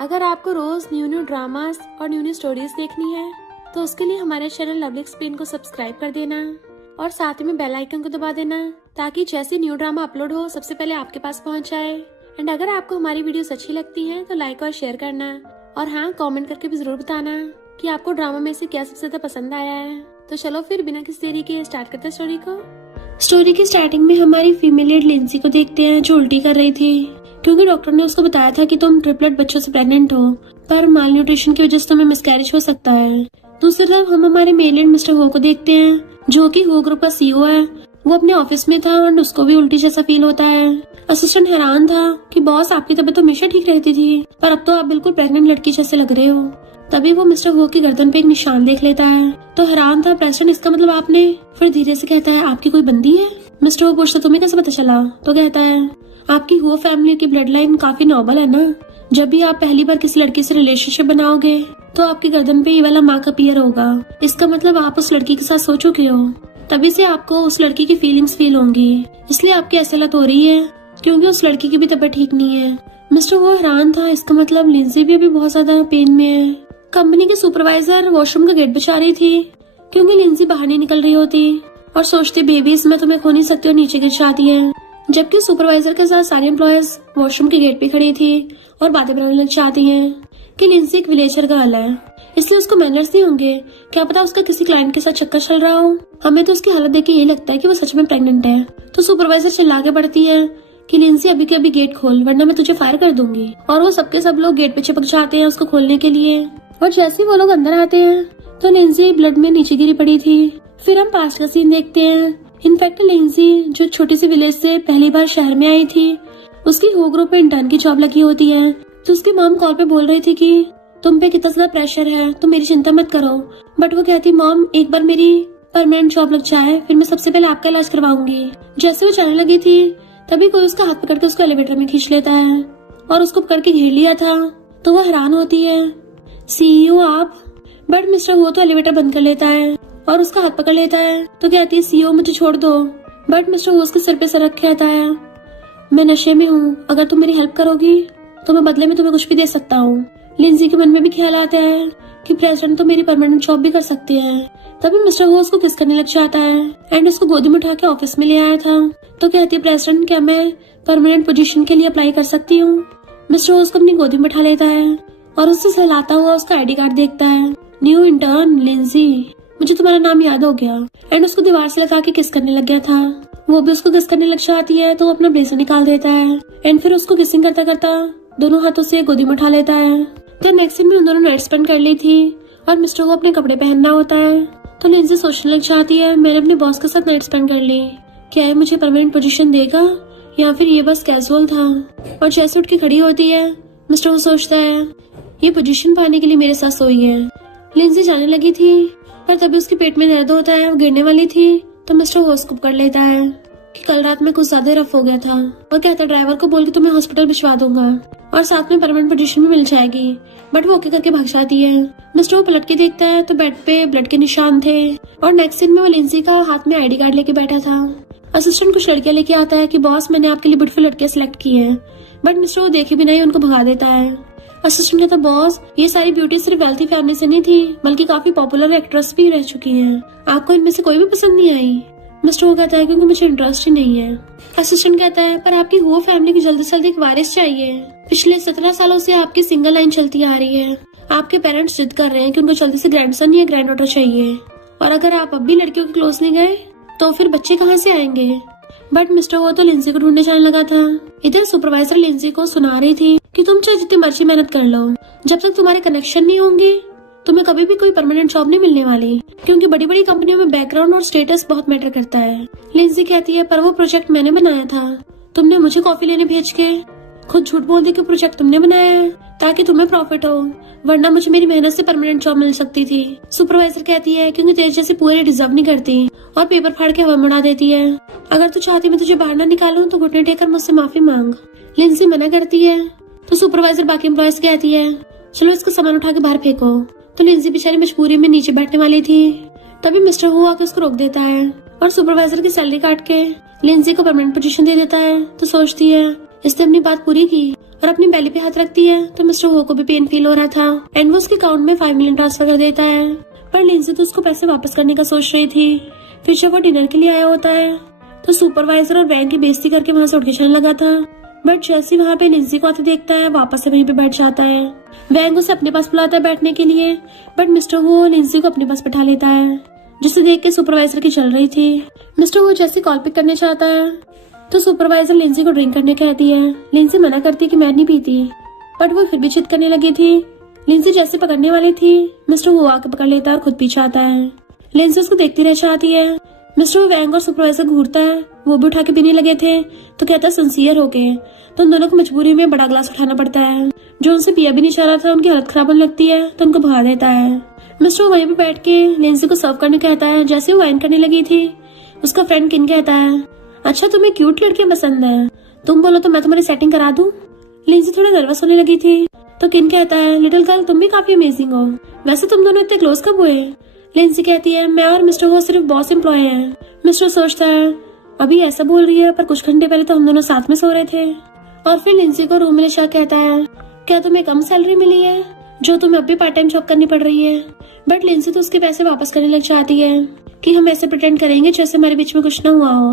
अगर आपको रोज new dramas और न्यू स्टोरीज देखनी है तो उसके लिए हमारे चैनल लवली एक्सप्लेन को सब्सक्राइब कर देना और साथ में बेल आइकन को दबा देना ताकि जैसे न्यू ड्रामा अपलोड हो सबसे पहले आपके पास पहुंच जाए। एंड अगर आपको हमारी वीडियोस अच्छी लगती हैं तो लाइक और शेयर करना और हाँ, कमेंट करके भी जरूर बताना कि आपको ड्रामा में से क्या सबसे ज्यादा पसंद आया है। तो चलो फिर बिना किसी देरी के स्टार्ट करते स्टोरी को। स्टोरी की स्टार्टिंग में हमारी फीमेल लीड लिंसी को देखते हैं जो उल्टी कर रही थी क्योंकि डॉक्टर ने उसको बताया था कि तुम ट्रिपलेट बच्चों से प्रेग्नेंट हो, पर माल न्यूट्रिशन की वजह से तुम्हें मिसकैरेज हो सकता है। दूसरी तरफ हम हमारे मेल लीड मिस्टर हो को देखते हैं जो कि हो ग्रुप का सीईओ है। वो अपने ऑफिस में था और उसको भी उल्टी जैसा फील होता है। असिस्टेंट हैरान था कि बॉस, आपकी तबीयत तो हमेशा ठीक रहती थी पर अब तो आप बिल्कुल प्रेग्नेंट लड़की जैसे लग रहे हो। तभी वो मिस्टर हो की गर्दन पे एक निशान देख लेता है तो हैरान था, प्रेसिडेंट इसका मतलब आपने? फिर धीरे से कहता है, आपकी कोई बंदी है? मिस्टर हो पूछता, तुम्हें कैसे पता चला? तो कहता है, आपकी हो फैमिली की ब्लड लाइन काफी नॉर्मल है ना। जब भी आप पहली बार किसी लड़की से रिलेशनशिप बनाओगे तो आपकी गर्दन पे ये वाला मार्क अपीयर होगा। इसका मतलब आप उस लड़की के साथ सो चुके हो, तभी से आपको उस लड़की की फीलिंग्स फील होंगी, इसलिए आपकी ऐसी हालत हो रही है क्योंकि उस लड़की की भी तबीयत ठीक नहीं है। मिस्टर वो हैरान था, इसका मतलब लिंसी भी अभी बहुत ज्यादा पेन में है। कंपनी के सुपरवाइजर वॉशरूम का गेट बचा रही थी क्योंकि लिंसी बाहर नहीं निकल रही होती और सोचती, बेबीज मैं तुम्हें खो नहीं सकती और नीचे गिर जाती है। जबकि सुपरवाइजर के साथ सारी एम्प्लॉयज वॉशरूम के गेट पे खड़ी थी और बातें बनाने लग जाती हैं कि लिंसी एक विलेजर गर्ल है इसलिए उसको मैनर्स नहीं होंगे। क्या पता उसका किसी क्लाइंट के साथ चक्कर चल रहा हो। हमें तो उसकी हालत देख के यही लगता है कि वो सच में प्रेग्नेंट है। तो सुपरवाइजर चिल्ला के पड़ती है कि लिंसी अभी के अभी गेट खोल वरना मैं तुझे फायर कर दूंगी। और वो सबके सब लोग गेट पे चिपक जाते हैं उसको खोलने के लिए। और जैसे ही वो लोग अंदर आते हैं तो लिंसी ब्लड में नीचे गिरी पड़ी थी। फिर हम पास्ट का सीन देखते हैं। इनफैक्ट लिंसी जो छोटी सी विलेज से पहली बार शहर में आई थी, उसकी हो ग्रुप में इंटर्न की जॉब लगी होती है। तो उसकी मॉम कॉल पे बोल रही थी कि तुम पे कितना ज्यादा प्रेशर है, तुम मेरी चिंता मत करो। बट वो कहती, मॉम एक बार मेरी परमानेंट जॉब लग जाए फिर मैं सबसे पहले आपका इलाज करवाऊंगी। जैसे वो चलने लगी थी तभी कोई उसका हाथ पकड़ के उसको एलिवेटर में खींच लेता है और उसको पकड़ के घेर लिया था। तो वो हैरान होती है, सीईओ आप? बट मिस्टर वो तो एलिवेटर बंद कर लेता है और उसका हाथ पकड़ लेता है। तो कहती है, सीईओ मुझे छोड़ दो। बट मिस्टर वो उसके सिर पे सर रख कहता है, मैं नशे में हूँ, अगर तुम मेरी हेल्प करोगी तो मैं बदले में तुम्हें कुछ भी दे सकता हूँ। लिंसी के मन में भी ख्याल आता है कि प्रेसिडेंट तो मेरी परमानेंट जॉब भी कर सकते हैं। तभी मिस्टर वो उसको किस करने लग जाता है एंड उसको गोदी में उठा के ऑफिस में ले आया था। तो कहती है, प्रेसिडेंट क्या मैं परमानेंट पोजीशन के लिए अप्लाई कर सकती हूँ? मिस्टर वो उसको अपनी गोदी में उठा लेता है और उससे सहलाता हुआ उसका आईडी कार्ड देखता है। न्यू इंटर्न लिंसी, मुझे तुम्हारा नाम याद हो गया। एंड उसको दीवार से लगा के किस करने लग गया था। वो भी उसको किस करने लग जाती है तो वो अपना ब्लेजर निकाल देता है एंड फिर उसको किसिंग करता करता दोनों हाथों से गोदी में उठा लेता है। तो नेक्स्ट सीन में उन दोनों नाइट स्पेंड कर ली थी और मिस्टर को अपने कपड़े पहनना होता है। तो लिंसी सोचने लग जाती है, मैंने अपने बॉस के साथ नाइट स्पेंड कर ली, क्या है मुझे परमानेंट पोजीशन देगा या फिर ये बस कैजुअल था? और जैसे उठ के खड़ी होती है मिस्टर को सोचता है, ये पोजीशन पाने के लिए मेरे साथ सोई है। लिंसी जाने लगी थी पर तभी उसके पेट में दर्द होता है, वो गिरने वाली थी। तो मिस्टर वो उसको पकड़ लेता है कि कल रात में कुछ ज्यादा रफ हो गया था और कहता है, ड्राइवर को बोल के तुम्हें हॉस्पिटल भिजवा दूंगा और साथ में परमानेंट पोजीशन भी मिल जाएगी। बट वो ओके करके भाग जाती है। मिस्टर वो पलट के देखता है तो बेड पे ब्लड के निशान थे और नेक्स्ट सीन में वो लिंसी का हाथ में आईडी कार्ड लेके बैठा था। असिस्टेंट कुछ लड़कियां लेके आता है कि बॉस मैंने आपके लिए ब्यूटीफुल लड़कियां सिलेक्ट की है। बट मिस्टर वो देखे बिना ही उनको भगा देता है। असिस्टेंट कहता, बॉस ये सारी ब्यूटी सिर्फ वेल्थी फैमिली से नहीं थी बल्कि काफी पॉपुलर एक्ट्रेस भी रह चुकी हैं। आपको इनमें से कोई भी पसंद नहीं आई? मिस्टर वो कहता है, क्योंकि मुझे इंटरेस्ट ही नहीं है। असिस्टेंट कहता है, पर आपकी हुआ फैमिली की जल्दी से जल्दी एक वारिस चाहिए। पिछले 17 सालों से आपकी सिंगल लाइन चलती आ रही है। आपके पेरेंट्स जिद कर रहे हैं कि उनको जल्दी से ग्रैंडसन या ग्रैंड डॉटर चाहिए और अगर आप अब भी लड़कियों के क्लोज नहीं गए तो फिर बच्चे कहाँ से आएंगे? बट मिस्टर वो तो लिंसी को ढूंढने जाने लगा था। इधर सुपरवाइजर लिंसी को सुना रही थी कि तुम चाहे जितनी मर्जी मेहनत कर लो, जब तक तुम्हारे कनेक्शन नहीं होंगे तुम्हें कभी भी कोई परमानेंट जॉब नहीं मिलने वाली, क्योंकि बड़ी बड़ी कंपनियों में बैकग्राउंड और स्टेटस बहुत मैटर करता है। लिंसी कहती है, पर वो प्रोजेक्ट मैंने बनाया था, तुमने मुझे कॉफी लेने भेज के खुद झूठ बोल दी कि प्रोजेक्ट तुमने बनाया है ताकि तुम्हें प्रॉफिट हो, वरना मुझे मेरी मेहनत से परमानेंट जॉब मिल सकती थी। सुपरवाइजर कहती है, क्योंकि तेरे जैसे पूरे डिजर्व नहीं करती और पेपर फाड़ के हवा में उड़ा देती है। अगर तू चाहती मैं तुझे बाहर ना निकालूं तो घुटने टेक कर मुझसे माफी मांग। लिंसी मना करती है तो सुपरवाइजर बाकी एम्प्लॉयज कहती है, चलो इसका सामान उठा के बाहर फेंको। तो लिंसी बेचारी मजबूरी में नीचे बैठने वाली थी, तभी मिस्टर हु आके उसको रोक देता है और सुपरवाइजर की सैलरी काट के लिंसी को परमानेंट पोजीशन दे देता है। तो सोचती है इसने अपनी बात पूरी की और अपनी बेली पे हाथ रखती है तो मिस्टर हो को भी पेन फील हो रहा था एंड वो उसके अकाउंट में 5 मिलियन ट्रांसफर कर देता है। पर लिंसी तो उसको पैसे वापस करने का सोच रही थी। फिर जब वो डिनर के लिए आया होता है तो सुपरवाइजर और वैंग की बेइज्जती करके वहाँ से उठ के चलने लगा था। बट जैसे वहाँ पे लिंसी को आते देखता है वापस से वहीं पे बैठ जाता है। वैंग उसे अपने पास बुलाता है बैठने के लिए, बट मिस्टर हो लिंसी को अपने पास बैठा लेता है, जिसे देख के सुपरवाइजर की चल रही थी। मिस्टर हो जैसे कॉल पिक करने चाहता है तो सुपरवाइजर लिंसी को ड्रिंक करने कहती है। लिंसी मना करती है कि मैं नहीं पीती, बट वो फिर भी जिद करने लगी थी। लिंसी जैसे पकड़ने वाली थी मिस्टर हो आके पकड़ लेता है और खुद पीछे आता है। लिंसी उसको देखती रह जाती है। मिस्टर वैंग और सुपरवाइजर घूरता है, वो भी उठा के पीने लगे थे तो कहता है सिंसियर होके, तो उन दोनों को मजबूरी में बड़ा ग्लास उठाना पड़ता है। जो उनसे पिया भी नहीं चाह रहा था उनकी हालत खराब होने लगती है तो उनको भगा देता है। मिस्टर वहीं पे बैठ के लिंसी को सर्व करने कहता है। जैसे वो वाइन करने लगी थी उसका फ्रेंड किन कहता है, अच्छा तुम्हें क्यूट लड़कियां पसंद है, तुम बोलो तो मैं तुम्हारी सेटिंग करा दूं। लिंसी थोड़ा नर्वस होने लगी थी तो किन कहता है, लिटिल गर्ल तुम भी काफी अमेजिंग हो, वैसे तुम दोनों इतने क्लोज कब हुए। लिंसी कहती है मैं और मिस्टर वो सिर्फ बॉस एम्प्लॉय हैं। मिस्टर सोचता है अभी ऐसा बोल रही है पर कुछ घंटे पहले तो हम दोनों साथ में सो रहे थे। और फिर लिंसी को रूम में ले कहता है क्या तुम्हें कम सैलरी मिली है जो तुम्हें अब भी पार्ट टाइम जॉब करनी पड़ रही है। बट लिंसी तो उसके पैसे वापस करने लग जाती है कि हम ऐसे प्रिटेंड करेंगे जैसे हमारे बीच में कुछ ना हुआ हो।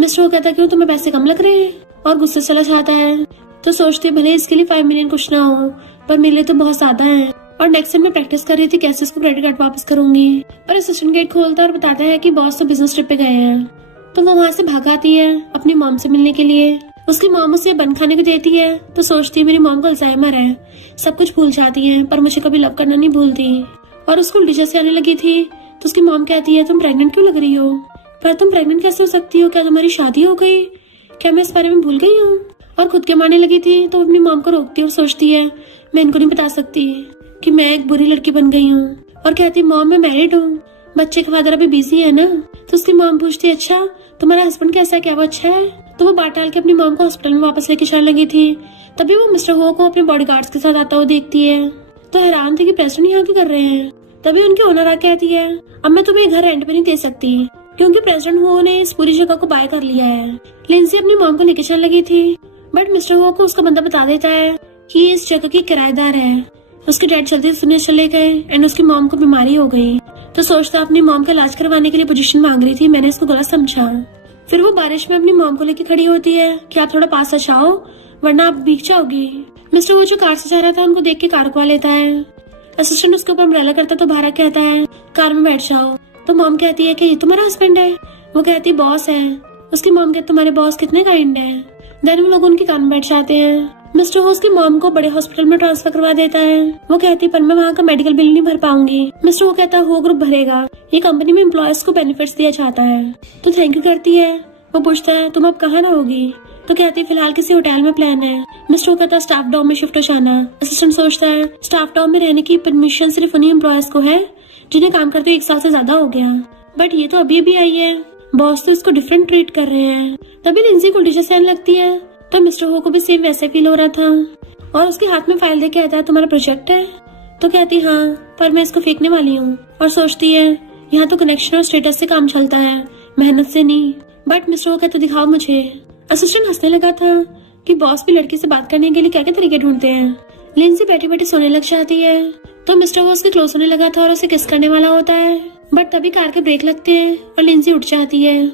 मिस्टर वो कहता है क्यों तुम्हें पैसे कम लग रहे हैं और गुस्से चला जाता है। तो सोचती है भले इसके लिए 5 मिलियन कुछ ना हो पर मेरे लिए तो बहुत ज्यादा है। और नेक्स्ट टाइम मैं प्रैक्टिस कर रही थी कैसे इसको क्रेडिट कार्ड वापस करूंगी। पर असिस्टेंट गेट खोलता है और बताता है कि बॉस तो बिजनेस ट्रिप पे गए हैं। तो वो वहाँ से भाग आती है अपनी मॉम से मिलने के लिए। उसकी मॉम उसे बन खाने को देती है तो सोचती है मेरी मॉम को अल्जाइमर है, सब कुछ भूल जाती है पर मुझे कभी लव करना नहीं भूलती। और उसको उल्टी जैसे आने लगी थी तो उसकी मॉम कहती है तुम प्रेग्नेंट क्यों लग रही हो। पर तुम प्रेग्नेंट कैसे हो सकती हो, क्या तुम्हारी शादी हो गई, क्या मैं इस बारे में भूल गई हूँ। और खुद के मारने लगी थी तो अपनी मॉम को रोकती है और सोचती है मैं इनको नहीं बता सकती कि मैं एक बुरी लड़की बन गई हूँ। और कहती मॉम मैं मैरिड हूँ, बच्चे का फादर अभी बिजी है ना। तो उसकी मॉम पूछती है अच्छा तुम्हारा हस्बैंड कैसा है, क्या वो अच्छा है। तो वो बात डाल के अपनी मॉम को हॉस्पिटल में वापस लेके चलने लगी थी। तभी वो मिस्टर हो को अपने बॉडीगार्ड्स के साथ आता हुआ देखती है तो हैरान थी कि प्रेसिडेंट यहाँ क्या कर रहे हैं। तभी उनके ओनर आके कहती है अब मैं तुम्हें घर रेंट पे नहीं दे सकती क्योंकि प्रेसिडेंट हो ने इस पूरी जगह को बाय कर लिया है। लिंसी अपनी मॉम को लेके चलने लगी थी बट मिस्टर हो को उसका बंदा बता देता है कि ये इस जगह की किराएदार है। उसके डैड जल्दी सुनने चले गए एंड उसकी मॉम को बीमारी हो गई तो सोचता अपनी मॉम का इलाज करवाने के लिए पोजीशन मांग रही थी, मैंने इसको गलत समझा। फिर वो बारिश में अपनी मॉम को लेके खड़ी होती है कि आप थोड़ा पास आ जाओ वरना आप भीग जाओगी। मिस्टर वो जो कार से जा रहा था उनको देख के कार रुकवा लेता है। असिस्टेंट उसके ऊपर अम्ब्रेला करता तो बाहर कहता है कार में बैठ जाओ। तो मॉम कहती है कि ये तुम्हारा हस्बैंड है। वो कहती बॉस है। उसकी मॉम कहती तुम्हारे बॉस कितने काइंड है। देन वो लोग उनकी कार में बैठ जाते हैं। मिस्टर वो उसकी मॉम को बड़े हॉस्पिटल में ट्रांसफर करवा देता है। वो कहती पर मैं वहाँ का मेडिकल बिल नहीं भर पाऊंगी। मिस्टर वो कहता हो ग्रुप भरेगा, ये कंपनी में एम्प्लॉयज को बेनिफिट्स दिया जाता है। तो थैंक यू करती है। वो पूछता है तुम अब कहाँ रहोगी। तो कहती है फिलहाल किसी होटल में प्लान है। मिस्टर वो कहता है स्टाफ डॉम में शिफ्ट हो जाना। असिस्टेंट सोचता है स्टाफ डॉम में रहने की परमिशन सिर्फ उन्हीं एम्प्लॉयज को है जिन्हें काम करते 1 साल से ज्यादा हो गया, बट ये तो अभी आई है, बॉस तो इसको डिफरेंट ट्रीट कर रहे हैं। तभी लिंसी को उल्टी जैसे आने लगती है तो मिस्टर हो को भी सेम वैसे फील हो रहा था और उसके हाथ में फाइल देके आता है तुम्हारा प्रोजेक्ट है। तो कहती हाँ पर मैं इसको फेंकने वाली हूँ। और सोचती है यहाँ तो कनेक्शन और स्टेटस से काम चलता है, मेहनत से नहीं। बट मिस्टर वो कहते दिखाओ मुझे। असिस्टेंट हंसने लगा था कि बॉस भी लड़की से बात करने के लिए क्या क्या तरीके ढूंढते हैं। लिंसी बैठी बैठी सोने लग जाती है तो मिस्टर वो उसके क्लोज होने लगा था और उसे किस करने वाला होता है। बट तभी कार के ब्रेक लगते हैं और लिंसी उठ जाती है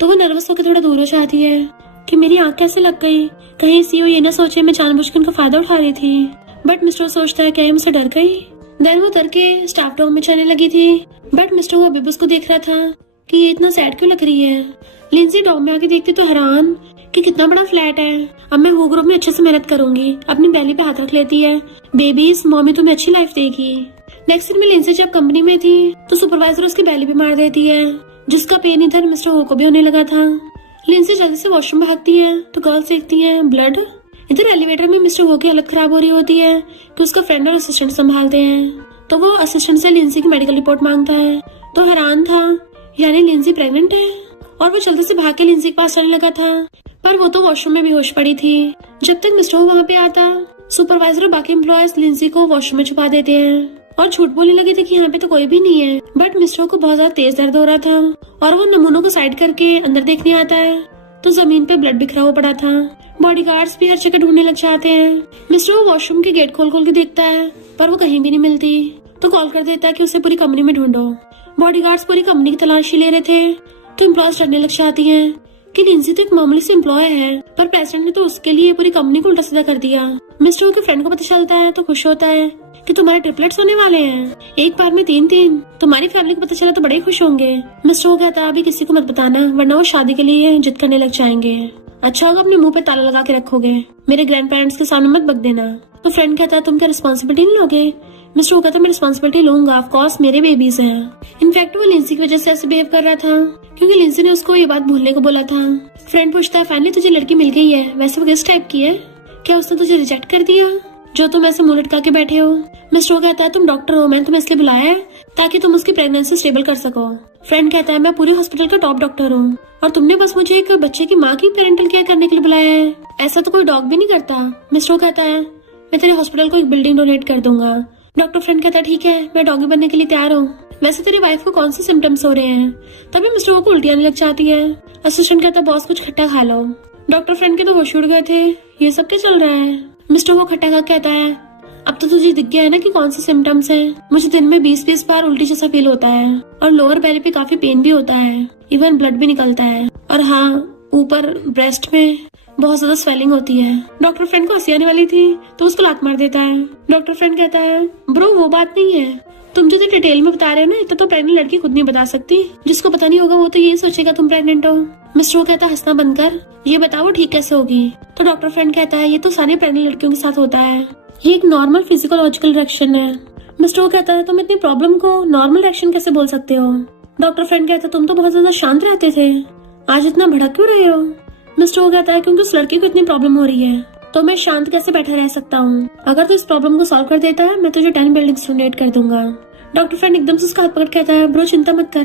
तो वो नर्वस होकर थोड़ा दूर हो जाती है कि मेरी आंख कैसे लग गई, कहीं सीओ ये ना सोचे मैं जानबूझकर उनका फायदा उठा रही थी। बट मिस्टर सोचता है क्या ये मुझसे डर गई। देन वो डर के स्टाफ रूम में चलने लगी थी बट मिस्टर वो अभी उसको देख रहा था कि ये इतना सैड क्यों लग रही है। लिंसी डॉम में आके देखती तो हैरान कि कितना बड़ा फ्लैट है। अब मैं हो ग्रुप में अच्छे से मेहनत करूंगी। अपनी बेली पे हाथ रख लेती है, बेबीज मॉमी तुम्हें अच्छी लाइफ देगी। नेक्स्ट दिन में लिंसी जब कंपनी में थी तो सुपरवाइजर उसकी बेली पे मार देती है जिसका पेन इधर मिस्टर हो को भी होने लगा था। लिंसी जल्दी से वॉशरूम भागती है तो गर्ल्स देखती है ब्लड। इधर एलिवेटर में मिस्टर हो की हालत खराब हो रही होती है कि उसका फ्रेंड और असिस्टेंट संभालते हैं तो वो असिस्टेंट से लिंसी की मेडिकल रिपोर्ट मांगता है तो हैरान था यानी लिंसी प्रेग्नेंट है। और वो जल्दी से भाग के लिंसी के पास चलने लगा था पर वो तो वॉशरूम में बेहोश पड़ी थी। जब तक मिस्टर हो वहाँ पे आता सुपरवाइजर और बाकी एम्प्लॉयज लिंसी को वॉशरूम में छुपा देते हैं और झूठ बोलने लगे थे कि यहाँ पे तो कोई भी नहीं है। बट मिस्टर को बहुत ज्यादा तेज दर्द हो रहा था और वो नमूनों को साइड करके अंदर देखने आता है तो जमीन पे ब्लड बिखरा हुआ पड़ा था। बॉडीगार्ड्स भी हर जगह ढूंढने लग जाते हैं। मिस्टर वो वॉशरूम के गेट खोल खोल के देखता है पर वो कहीं भी नहीं मिलती, तो कॉल कर देता है कि उसे पूरी कंपनी में ढूंढो। बॉडीगार्ड्स पूरी कंपनी की तलाशी ले रहे थे तो एम्प्लॉयज डरने लग जाती हैं कि लिंजी तो एक मामूली सी एम्प्लॉय है, पर प्रेसिडेंट ने तो उसके लिए पूरी कंपनी को उल्टा सीधा कर दिया। मिस्टर वो के फ्रेंड को पता चलता है तो खुश होता है कि तुम्हारे ट्रिपलेट्स होने वाले हैं, एक बार में 3-3। तुम्हारी फैमिली को पता चला तो बड़े ही खुश होंगे। मिस्टर वो कहता है अभी किसी को मत बताना वरना वो शादी के लिए जिद करने लग जाएंगे। अच्छा होगा अपने मुंह पे ताला लगा के रखोगे, मेरे ग्रैंड पेरेंट्स के सामने मत बक देना। तो फ्रेंड कहता है तुम क्या रिस्पॉन्सिबिलिटी नहीं लोगे? मिस्टर वो कहता है मैं रिस्पॉन्सिबिलिटी लूंगा, ऑफ कोर्स मेरे बेबीज हैं। इनफैक्ट वो लिंसी की वजह से ऐसे बिहेव कर रहा था क्योंकि लिंसी ने उसको ये बात भूलने को बोला था। फ्रेंड पूछता है फाइनली तुझे लड़की मिल गई है, वैसे वो किस टाइप की है? क्या उसने तुझे रिजेक्ट कर दिया जो तुम ऐसे मुंह लटका के बैठे हो? मिस्टर वो कहता है तुम डॉक्टर हो, मैंने तुम्हें इसलिए बुलाया है ताकि तुम उसकी प्रेगनेंसी स्टेबल कर सको। फ्रेंड कहता है मैं पूरे हॉस्पिटल का टॉप डॉक्टर हूँ और तुमने बस मुझे एक बच्चे की माँ की पेरेंटल केयर करने के लिए बुलाया है, ऐसा तो कोई डॉग भी नहीं करता। मिस्टर वो कहता है मैं तेरे हॉस्पिटल को एक बिल्डिंग डोनेट कर दूंगा। डॉक्टर फ्रेंड कहता है ठीक है मैं डॉगी बनने के लिए तैयार हूँ, वैसे तेरी वाइफ को कौन से सिम्टम्स हो रहे हैं? तभी मिस्टर वो को उल्टी आने लग जाती है। असिस्टेंट कहता है बॉस कुछ खट्टा खा लो। डॉक्टर फ्रेंड के तो होश उड़ गए थे, ये सब क्या चल रहा है? मिस्टर वो खट्टा खा कहता है अब तो तुझे दिख गया है ना कि कौन से सिम्टम्स हैं। मुझे दिन में 20-20 बार उल्टी जैसा फील होता है और लोअर बेली पे काफी पेन भी होता है, इवन ब्लड भी निकलता है, और हाँ ऊपर ब्रेस्ट में बहुत ज्यादा स्वेलिंग होती है। डॉक्टर फ्रेंड को हंसी आने वाली थी तो उसको लात मार देता है। डॉक्टर फ्रेंड कहता है ब्रो वो बात नहीं है, तुम जो डिटेल में बता रहे हो ना इतना तो प्रेग्नेंट लड़की खुद नहीं बता सकती, जिसको पता नहीं होगा वो तो यही सोचेगा तुम प्रेग्नेंट हो। मिस्टर वो कहता है हंसना बंद कर, ये बताओ ठीक कैसे होगी? तो डॉक्टर फ्रेंड कहता है ये तो सारी प्रेग्नेंट लड़कियों के साथ होता है, ये एक नॉर्मल फिजियोलॉजिकल रिएक्शन है। मिस्टर वो कहता है तुम इतनी प्रॉब्लम को नॉर्मल रिएक्शन कैसे बोल सकते हो? डॉक्टर फ्रेंड कहता है तुम तो बहुत ज्यादा शांत रहते थे, आज इतना भड़क क्यों रहे हो? मिस्टर वो कहता है क्योंकि उस लड़की को इतनी प्रॉब्लम हो रही है तो मैं शांत कैसे बैठा रह सकता हूँ? अगर तू इस प्रॉब्लम को सॉल्व कर देता है मैं तुझे 10 बिल्डिंग्स डोनेट कर दूंगा। डॉक्टर फ्रेंड एकदम से उसका हाथ पकड़ कहता है ब्रो चिंता मत कर,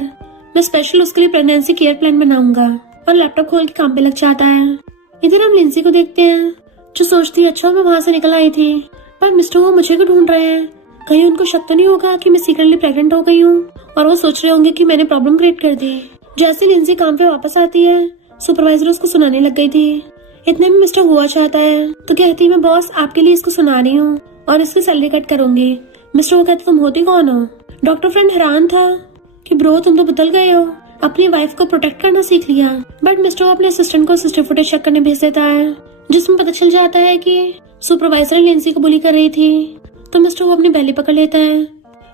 मैं स्पेशल उसके लिए प्रेगनेंसी केयर प्लान बनाऊंगा, और लैपटॉप खोल के काम पे लग जाता है। इधर हम लिंसी को देखते हैं जो सोचती है अच्छा मैं वहाँ से निकल आई थी, पर मिस्टर वो मुझे क्यों ढूंढ रहे हैं? कहीं उनको शक तो नहीं होगा कि मैं सीक्रेटली प्रेग्नेंट हो गई हूँ और वो सोच रहे होंगे कि मैंने प्रॉब्लम क्रिएट कर दी। जैसे लिंसी काम पे वापस आती है सुपरवाइजर उसको सुनाने लग गई थी। इतने में मिस्टर हुआ चाहता है तो कहती मैं बॉस आपके लिए इसको सुना रही हूँ और इसकी सैलरी कट करूंगी। मिस्टर वो कहते तुम होती कौन हो? डॉक्टर फ्रेंड हैरान था कि ब्रो तुम तो बदल गए हो, अपनी वाइफ को प्रोटेक्ट करना सीख लिया। बट मिस्टर अपने असिस्टेंट को सिस्टर फुटेज चेक करने भेज देता है जिसमें पता चल जाता है कि सुपरवाइजर लिंसी को बुली कर रही थी। तो मिस्टर वो अपनी बैली पकड़ लेता है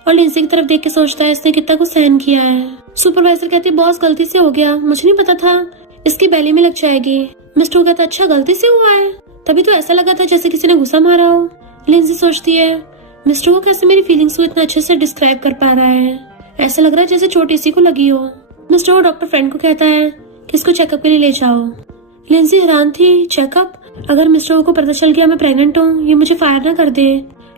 और लिंसी की तरफ देख के सोचता है इसने कितना कुछ सहन किया है। सुपरवाइजर कहती बॉस गलती से हो गया, मुझे नहीं पता था इसकी बैली में लग जाएगी। मिस्टर वो कहता अच्छा गलती से हुआ है, तभी तो ऐसा लगा था जैसे किसी ने गुस्सा मारा हो। लिंसी सोचती है मिस्टर वो कैसे मेरी फीलिंग्स को इतना अच्छे से डिस्क्राइब कर पा रहा है, ऐसा लग रहा है जैसे चोट इसी को लगी हो। मिस्टर वो डॉक्टर फ्रेंड को कहता है कि इसको चेकअप के लिए ले जाओ। लिंसी हैरान थी, चेकअप? अगर मिस्टर वो को पता चल गया मैं प्रेग्नेंट हूँ ये मुझे फायर ना कर दे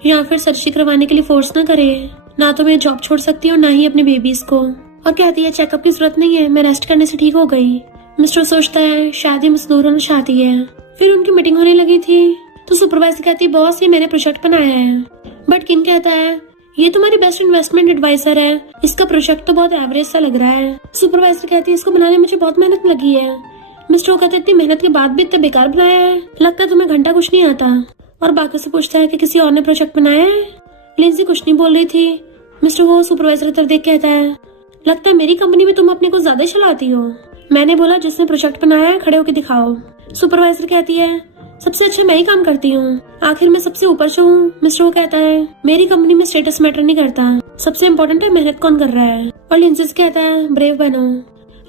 या फिर सर्जरी करवाने के लिए फोर्स ना करे, ना तो मैं जॉब छोड़ सकती हूँ ना ही अपने बेबीज को। और कहती है चेकअप की जरूरत नहीं है, मैं रेस्ट करने से ठीक हो गई। मिस्टर सोचता है शादी मजदूर होना चाहती है। फिर उनकी मीटिंग होने लगी थी तो सुपरवाइजर कहती बॉस ये मैंने प्रोजेक्ट बनाया है। बट किन कहता है ये तुम्हारी बेस्ट इन्वेस्टमेंट एडवाइजर है, इसका प्रोजेक्ट तो बहुत एवरेज सा लग रहा है। सुपरवाइजर कहती है इसको बनाने में मुझे बहुत मेहनत लगी है। मिस्टर वो कहते इतनी मेहनत के बाद भी इतना बेकार बनाया है, लगता है तुम्हें घंटा कुछ नहीं आता। और बाकी से पूछता है कि किसी और ने प्रोजेक्ट बनाया है? लिंसी कुछ नहीं बोल रही थी। मिस्टर वो सुपरवाइजर की तरफ देख कहता है लगता है मेरी कंपनी में तुम अपने को ज्यादा चलाती हो, मैंने बोला जिसने प्रोजेक्ट बनाया है खड़े होकर दिखाओ। सुपरवाइजर कहती है सबसे अच्छा मैं ही काम करती हूँ, आखिर मैं सबसे ऊपर जो हूँ। मिस्टर वो कहता है मेरी कंपनी में स्टेटस मैटर नहीं करता, सबसे इम्पोर्टेंट है मेहनत कौन कर रहा है। और लिंसी से कहता है ब्रेव बनो।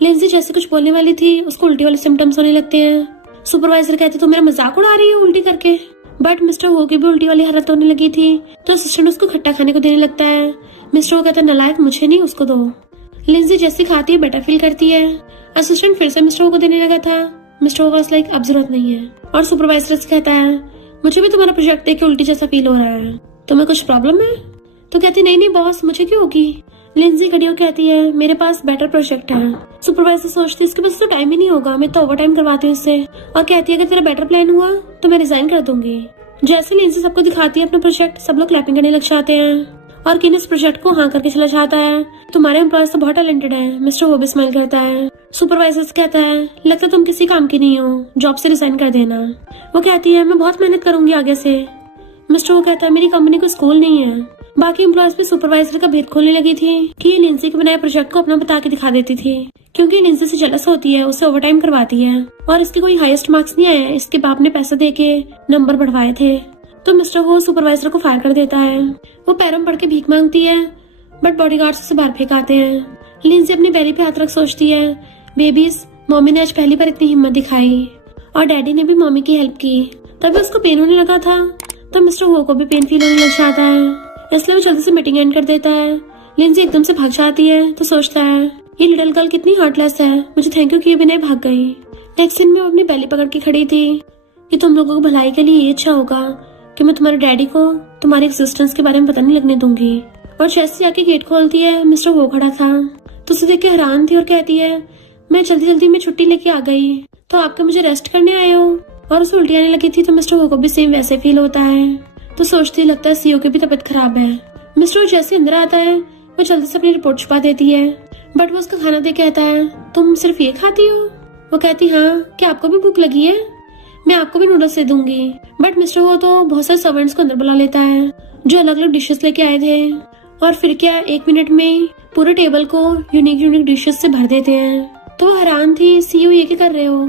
लिंसी जैसे कुछ बोलने वाली थी उसको उल्टी वाले सिम्टम्स होने लगते हैं। सुपरवाइजर कहते तुम मेरा मजाक उड़ा रही हो उल्टी करके। बट मिस्टर वो की भी उल्टी वाली हालत होने लगी थी तो असिस्टेंट उसको खट्टा खाने को देने लगता है। मिस्टर वो कहता है नलायक मुझे नहीं उसको दो। लिंसी जैसी खाती है बेटर फील करती है। असिस्टेंट फिर से मिस्टर को देने लगा था। मिस्टर वाज लाइक अब जरूरत नहीं है। और सुपरवाइजर से कहता है मुझे भी तुम्हारा प्रोजेक्ट देख के उल्टी जैसा फील हो रहा है, तुम्हें कुछ प्रॉब्लम है? तो कहती नहीं बॉस मुझे क्यों होगी। लिंसी खड़ी होकर कहती है मेरे पास बेटर प्रोजेक्ट है। सुपरवाइजर सोचती है इसके पास तो टाइम ही नहीं होगा, मैं तो ओवर टाइम करवाती हूँ इससे। और कहती है अगर तेरा बेटर प्लान हुआ तो मैं रिजाइन कर दूंगी। जैसे लिंसी सबको दिखाती है अपना प्रोजेक्ट सब लोग क्लैपिंग करने लग जाते हैं। और किन इस प्रोजेक्ट को हाँ करके चला जाता है तुम्हारे एम्प्लॉयज तो बहुत टैलेंटेड है। मिस्टर वो भी स्माइल करता है। सुपरवाइजर कहता है लगता तुम किसी काम की नहीं हो, जॉब से रिजाइन कर देना। वो कहती है मैं बहुत मेहनत करूंगी आगे से। मिस्टर वो कहता है मेरी कंपनी को स्कूल नहीं है। बाकी एम्प्लॉयज भी सुपरवाइजर का भेद खोलने लगी थी कि ये लिंसी के बनाए प्रोजेक्ट को अपना बता के दिखा देती थी, क्योंकि लिंसी से जेलस होती है, उससे ओवरटाइम करवाती है और इसके कोई हाईएस्ट मार्क्स नहीं आए, इसके बाप ने पैसा दे के नंबर बढ़वाए थे। तो मिस्टर वो सुपरवाइजर को फायर कर देता है। वो पैरों में पड़ के भीख मांगती है, बट बॉडीगार्ड्स उसे बाहर फेंकाते हैं। लिंसी अपनी बैली पे हाथ रख सोचती है बेबीज, मम्मी ने आज पहली बार इतनी हिम्मत दिखाई और डैडी ने भी मम्मी की हेल्प की। तभी उसको पेन होने लगा था, तो मिस्टर वो को भी पेन फील होने लग जाता है, इसलिए वो जल्दी से मीटिंग एंड कर देता है। लिंसी एकदम से भाग जाती है तो सोचता है ये लिटिल गर्ल कितनी हार्टलेस है, मुझे थैंक यू किए बिना भाग गई। नेक्स्ट सीन में वो अपनी बैली पकड़ के खड़ी थी कि तुम लोगों को भलाई के लिए ये अच्छा होगा कि मैं तुम्हारे डैडी को तुम्हारे एक्सिस्टेंस के बारे में पता नहीं लगने दूंगी। और जैसे आके गेट खोलती है, मिस्टर वो खड़ा था तो उसे देख के हैरान थी और कहती है मैं जल्दी जल्दी में छुट्टी लेके आ गई, तो आपका मुझे रेस्ट करने आए हो। और उसे उल्टी आने लगी थी तो मिस्टर वो को भी सेम वैसे फील होता है, तो सोचती लगता है सीओ की भी तबीयत खराब है। मिस्टर जैसे अंदर आता है वो जल्दी से अपनी रिपोर्ट छुपा देती है, बट वो उसका खाना दे कहता है तुम सिर्फ ये खाती हो। वो कहती हाँ, क्या आपको भी भूख लगी है, मैं आपको भी नूडल्स दे दूंगी। बट मिस्टर वो तो बहुत सारे सर्वेंट्स को अंदर बुला लेता है जो अलग अलग डिशेस लेके आए थे, और फिर क्या 1 मिनट में पूरे टेबल को यूनिक डिशेस से भर देते हैं। तो वो हैरान थी सीओ ये क्या कर रहे हो।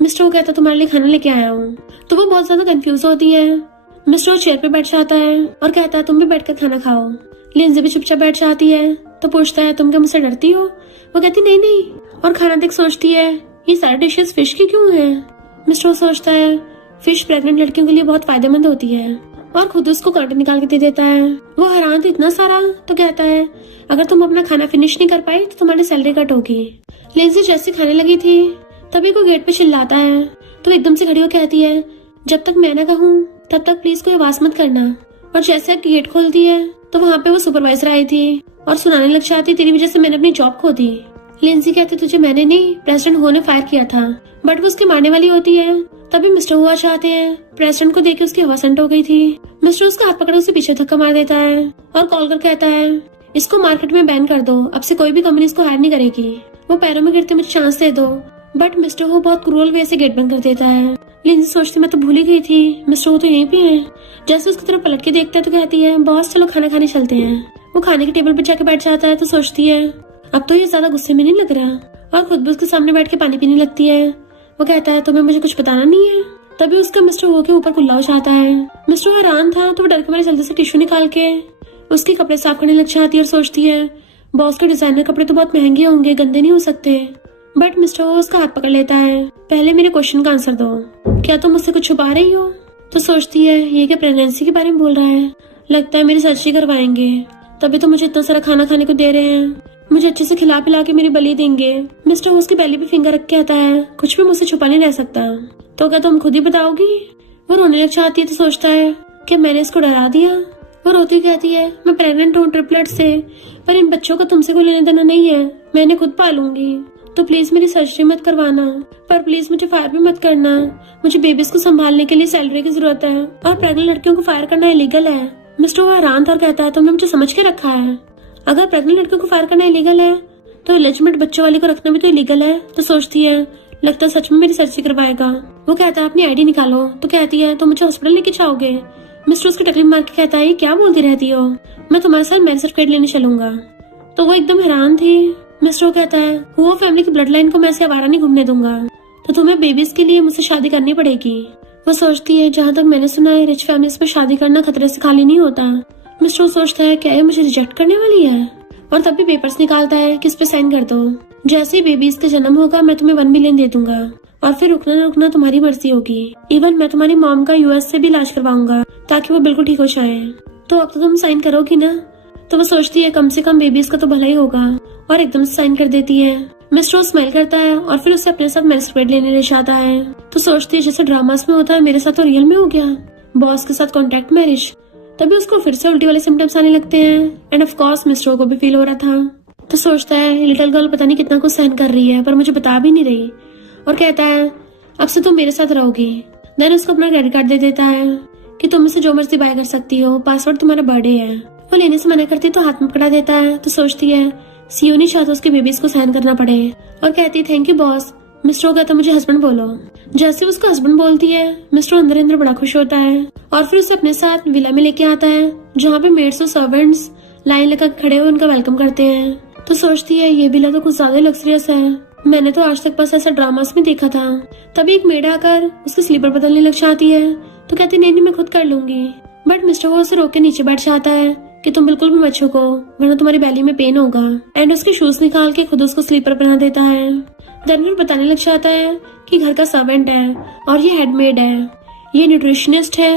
मिस्टर वो कहता तुम्हारे लिए खाना लेके आया हूँ। तो वो बहुत ज्यादा कंफ्यूज होती है। मिस्टर चेयर पे बैठ जाता है और कहता है तुम भी बैठकर खाना खाओ। लिंजी भी चुपचाप बैठ जाती है तो पूछता है तुम क्या मुझसे डरती हो। वो कहती नहीं नहीं, और खाना देख सोचती है ये सारे डिशेस फिश की क्यों है। मिस्टर सोचता है फिश प्रेग्नेंट लड़कियों के लिए बहुत फायदेमंद होती है, और खुद उसको कांटे निकाल के दे देता है। वो हैरान थी इतना सारा, तो कहता है अगर तुम अपना खाना फिनिश नहीं कर पाई तो तुम्हारी सैलरी कट होगी। लिंजी जैसे खाने लगी थी तभी को गेट पे चिल्लाता है, तो एकदम से खड़ी हो कहती है जब तक मैं ना कहूँ तब तक प्लीज कोई आवाज मत करना। और जैसे गेट खोलती है तो वहाँ पे वो सुपरवाइजर आई थी और सुनाने लग जाती तेरी वजह से मैंने अपनी जॉब खो दी। लिंजी कहती तुझे मैंने नहीं, प्रेसिडेंट हो ने फायर किया था। बट वो उसके मारने वाली होती है, तभी मिस्टर हुआ चाहते हैं। प्रेसिडेंट को देख के उसकी हवा संट हो गई थी। मिस्टर उसका हाथ पकड़ उसे पीछे धक्का मार देता है और कॉल कर कहता है इसको मार्केट में बैन कर दो, अब से कोई भी कंपनी इसको हायर नहीं करेगी। वो पैरों में गिरते मुझे चांस दे दो। बट मिस्टर वो बहुत क्रूअल वे से गेट बंद कर देता है। लिंजी सोचती मैं तो भूल ही गई थी, मिस्टर वो तो यहीं पे है। जैसे उसकी तरफ पलट के देखता है तो कहती है बॉस चलो खाना खाने चलते हैं। वो खाने के टेबल पर जाके बैठ जाता है तो सोचती है अब तो ये ज्यादा गुस्से में नहीं लग रहा, और खुद भी उसके सामने बैठ के पानी पीने लगती है। वो कहता है तुम्हें मुझे कुछ बताना नहीं है। तभी उसका मिस्टर वो के ऊपर कुल्ला हो जाता है। मिस्टर वो हैरान था तो वो डर के मारे जल्दी से टिश्यू निकाल के उसके कपड़े साफ करने लग जाती है और सोचती है बॉस के डिजाइनर कपड़े तो बहुत महंगे होंगे, गंदे नहीं हो सकते। बट मिस्टर वो उसका हाथ पकड़ लेता है, पहले मेरे क्वेश्चन का आंसर दो, क्या तुम मुझसे कुछ छुपा रही हो। तो सोचती है ये क्या प्रेगनेंसी के बारे में बोल रहा है, लगता है मेरी सर्जरी करवाएंगे, तभी तो मुझे इतना सारा खाना खाने को दे रहे हैं, मुझे अच्छे से खिला पिला के मेरी बलि देंगे। मिस्टर उसकी बैली पे फिंगर रख के आता है कुछ भी मुझसे छुपा नहीं रह सकता, तो क्या तुम खुद ही बताओगी। वो रोने लग जाती है तो सोचता है कि मैंने इसको डरा दिया। वो रोती कहती है मैं प्रेग्नेंट हूँ ट्रिपलेट से, पर इन बच्चों का तुमसे कोई लेना देना नहीं है, मैं इन्हें खुद पालूंगी, तो प्लीज मेरी सर्जरी मत करवाना, पर प्लीज मुझे फायर भी मत करना। मुझे बेबीज को संभालने के लिए सैलरी की जरूरत है और प्रेग्नेंट लड़कियों को फायर करना इलीगल है। मिस्टर वो हैरान था और कहता है तुमने मुझे समझ के रखा है, अगर प्रेग्नेंट लड़कियों को फायर करना इलीगल है तो इलिजिबल बच्चों वाली को रखना भी तो इलीगल है। तो सोचती है लगता सच में मेरी सर्जरी करवाएगा। वो कहता है अपनी आईडी निकालो। तो कहती है तो मुझे हॉस्पिटल लेके जाओगे। मिस्टर उसकी टकली मार के कहता है क्या बोलती रहती हो, मैं तुम्हारे साथ मैरिज सर्टिफिकेट लेने चलूंगा। तो वो एकदम हैरान थी। मिस्टर कहता है वो फैमिली की ब्लड लाइन को मैं ऐसे आवारा नहीं घूमने दूंगा, तो तुम्हें बेबीज के लिए मुझसे शादी करनी पड़ेगी। वो सोचती है जहाँ तक मैंने सुना है रिच फैमिलीज में शादी करना खतरे से खाली नहीं होता। मिस्टर सोचता है क्या ये मुझे रिजेक्ट करने वाली है, और तभी पेपर्स निकालता है कि इस पे साइन कर दो, जैसे ही बेबीज का जन्म होगा मैं तुम्हें 1 मिलियन दे दूंगा, और फिर रुकना न रुकना तुम्हारी मर्जी होगी। इवन मैं तुम्हारी मॉम का यूएस से भी इलाज करवाऊंगा ताकि वो बिल्कुल ठीक हो जाए। तो अब तो तुम साइन करोगी ना। तो वो सोचती है कम से कम बेबीज का तो भला ही होगा, और एकदम से साइन कर देती है। मिस्टर स्माइल करता है और फिर उसे अपने साथ मैरिज सर्टिफिकेट लेने ले जाता है। तो सोचती है जैसे ड्रामास में होता है मेरे साथ तो रियल में हो गया, बॉस के साथ कॉन्ट्रैक्ट मैरिज। तभी उसको फिर से उल्टी वाले सिम्टम्स आने लगते हैं, एंड ऑफ कोर्स मिस्टर को भी फील हो रहा था। तो सोचता है लिटिल गर्ल पता नहीं कितना कुछ सहन कर रही है पर मुझे बता भी नहीं रही, और कहता है अब से तुम मेरे साथ रहोगी। देन उसको अपना क्रेडिट कार्ड दे देता है कि तुम इसे जो मर्जी बाय कर सकती हो, पासवर्ड तुम्हारा बर्थडे है। वो लेने से मना करती तो हाथ में पकड़ा देता है। तो सोचती है सीओ नहीं चाहता उसके बेबीज को सहन करना पड़े और कहती है थैंक यू बॉस। मिस्टर कहता मुझे हस्बैंड बोलो। जैसे उसको हस्बैंड बोलती है मिस्टर अंदर अंदर बड़ा खुश होता है और फिर उसे अपने साथ विला में लेके आता है जहाँ पे मेड्स और सर्वेंट्स लाइन लगा खड़े हुए उनका वेलकम करते हैं। तो सोचती है ये विला तो कुछ ज्यादा लग्जरियस है, मैंने तो आज तक बस ऐसा ड्रामास में देखा था। तभी एक मेड आकर उसके स्लीपर बदलने लग जाती है तो कहती नहीं मैं खुद कर लूंगी। बट मिस्टर वो उसे रोक के नीचे बैठ जाता है कि तुम बिल्कुल भी मत छूको वरना तुम्हारी बैली में पेन होगा, एंड उसके शूज निकाल के खुद उसको स्लीपर पहना देता है। देन फिर बताने लग जाता है कि घर का सर्वेंट है और ये हेडमेड है, ये न्यूट्रिशनिस्ट है,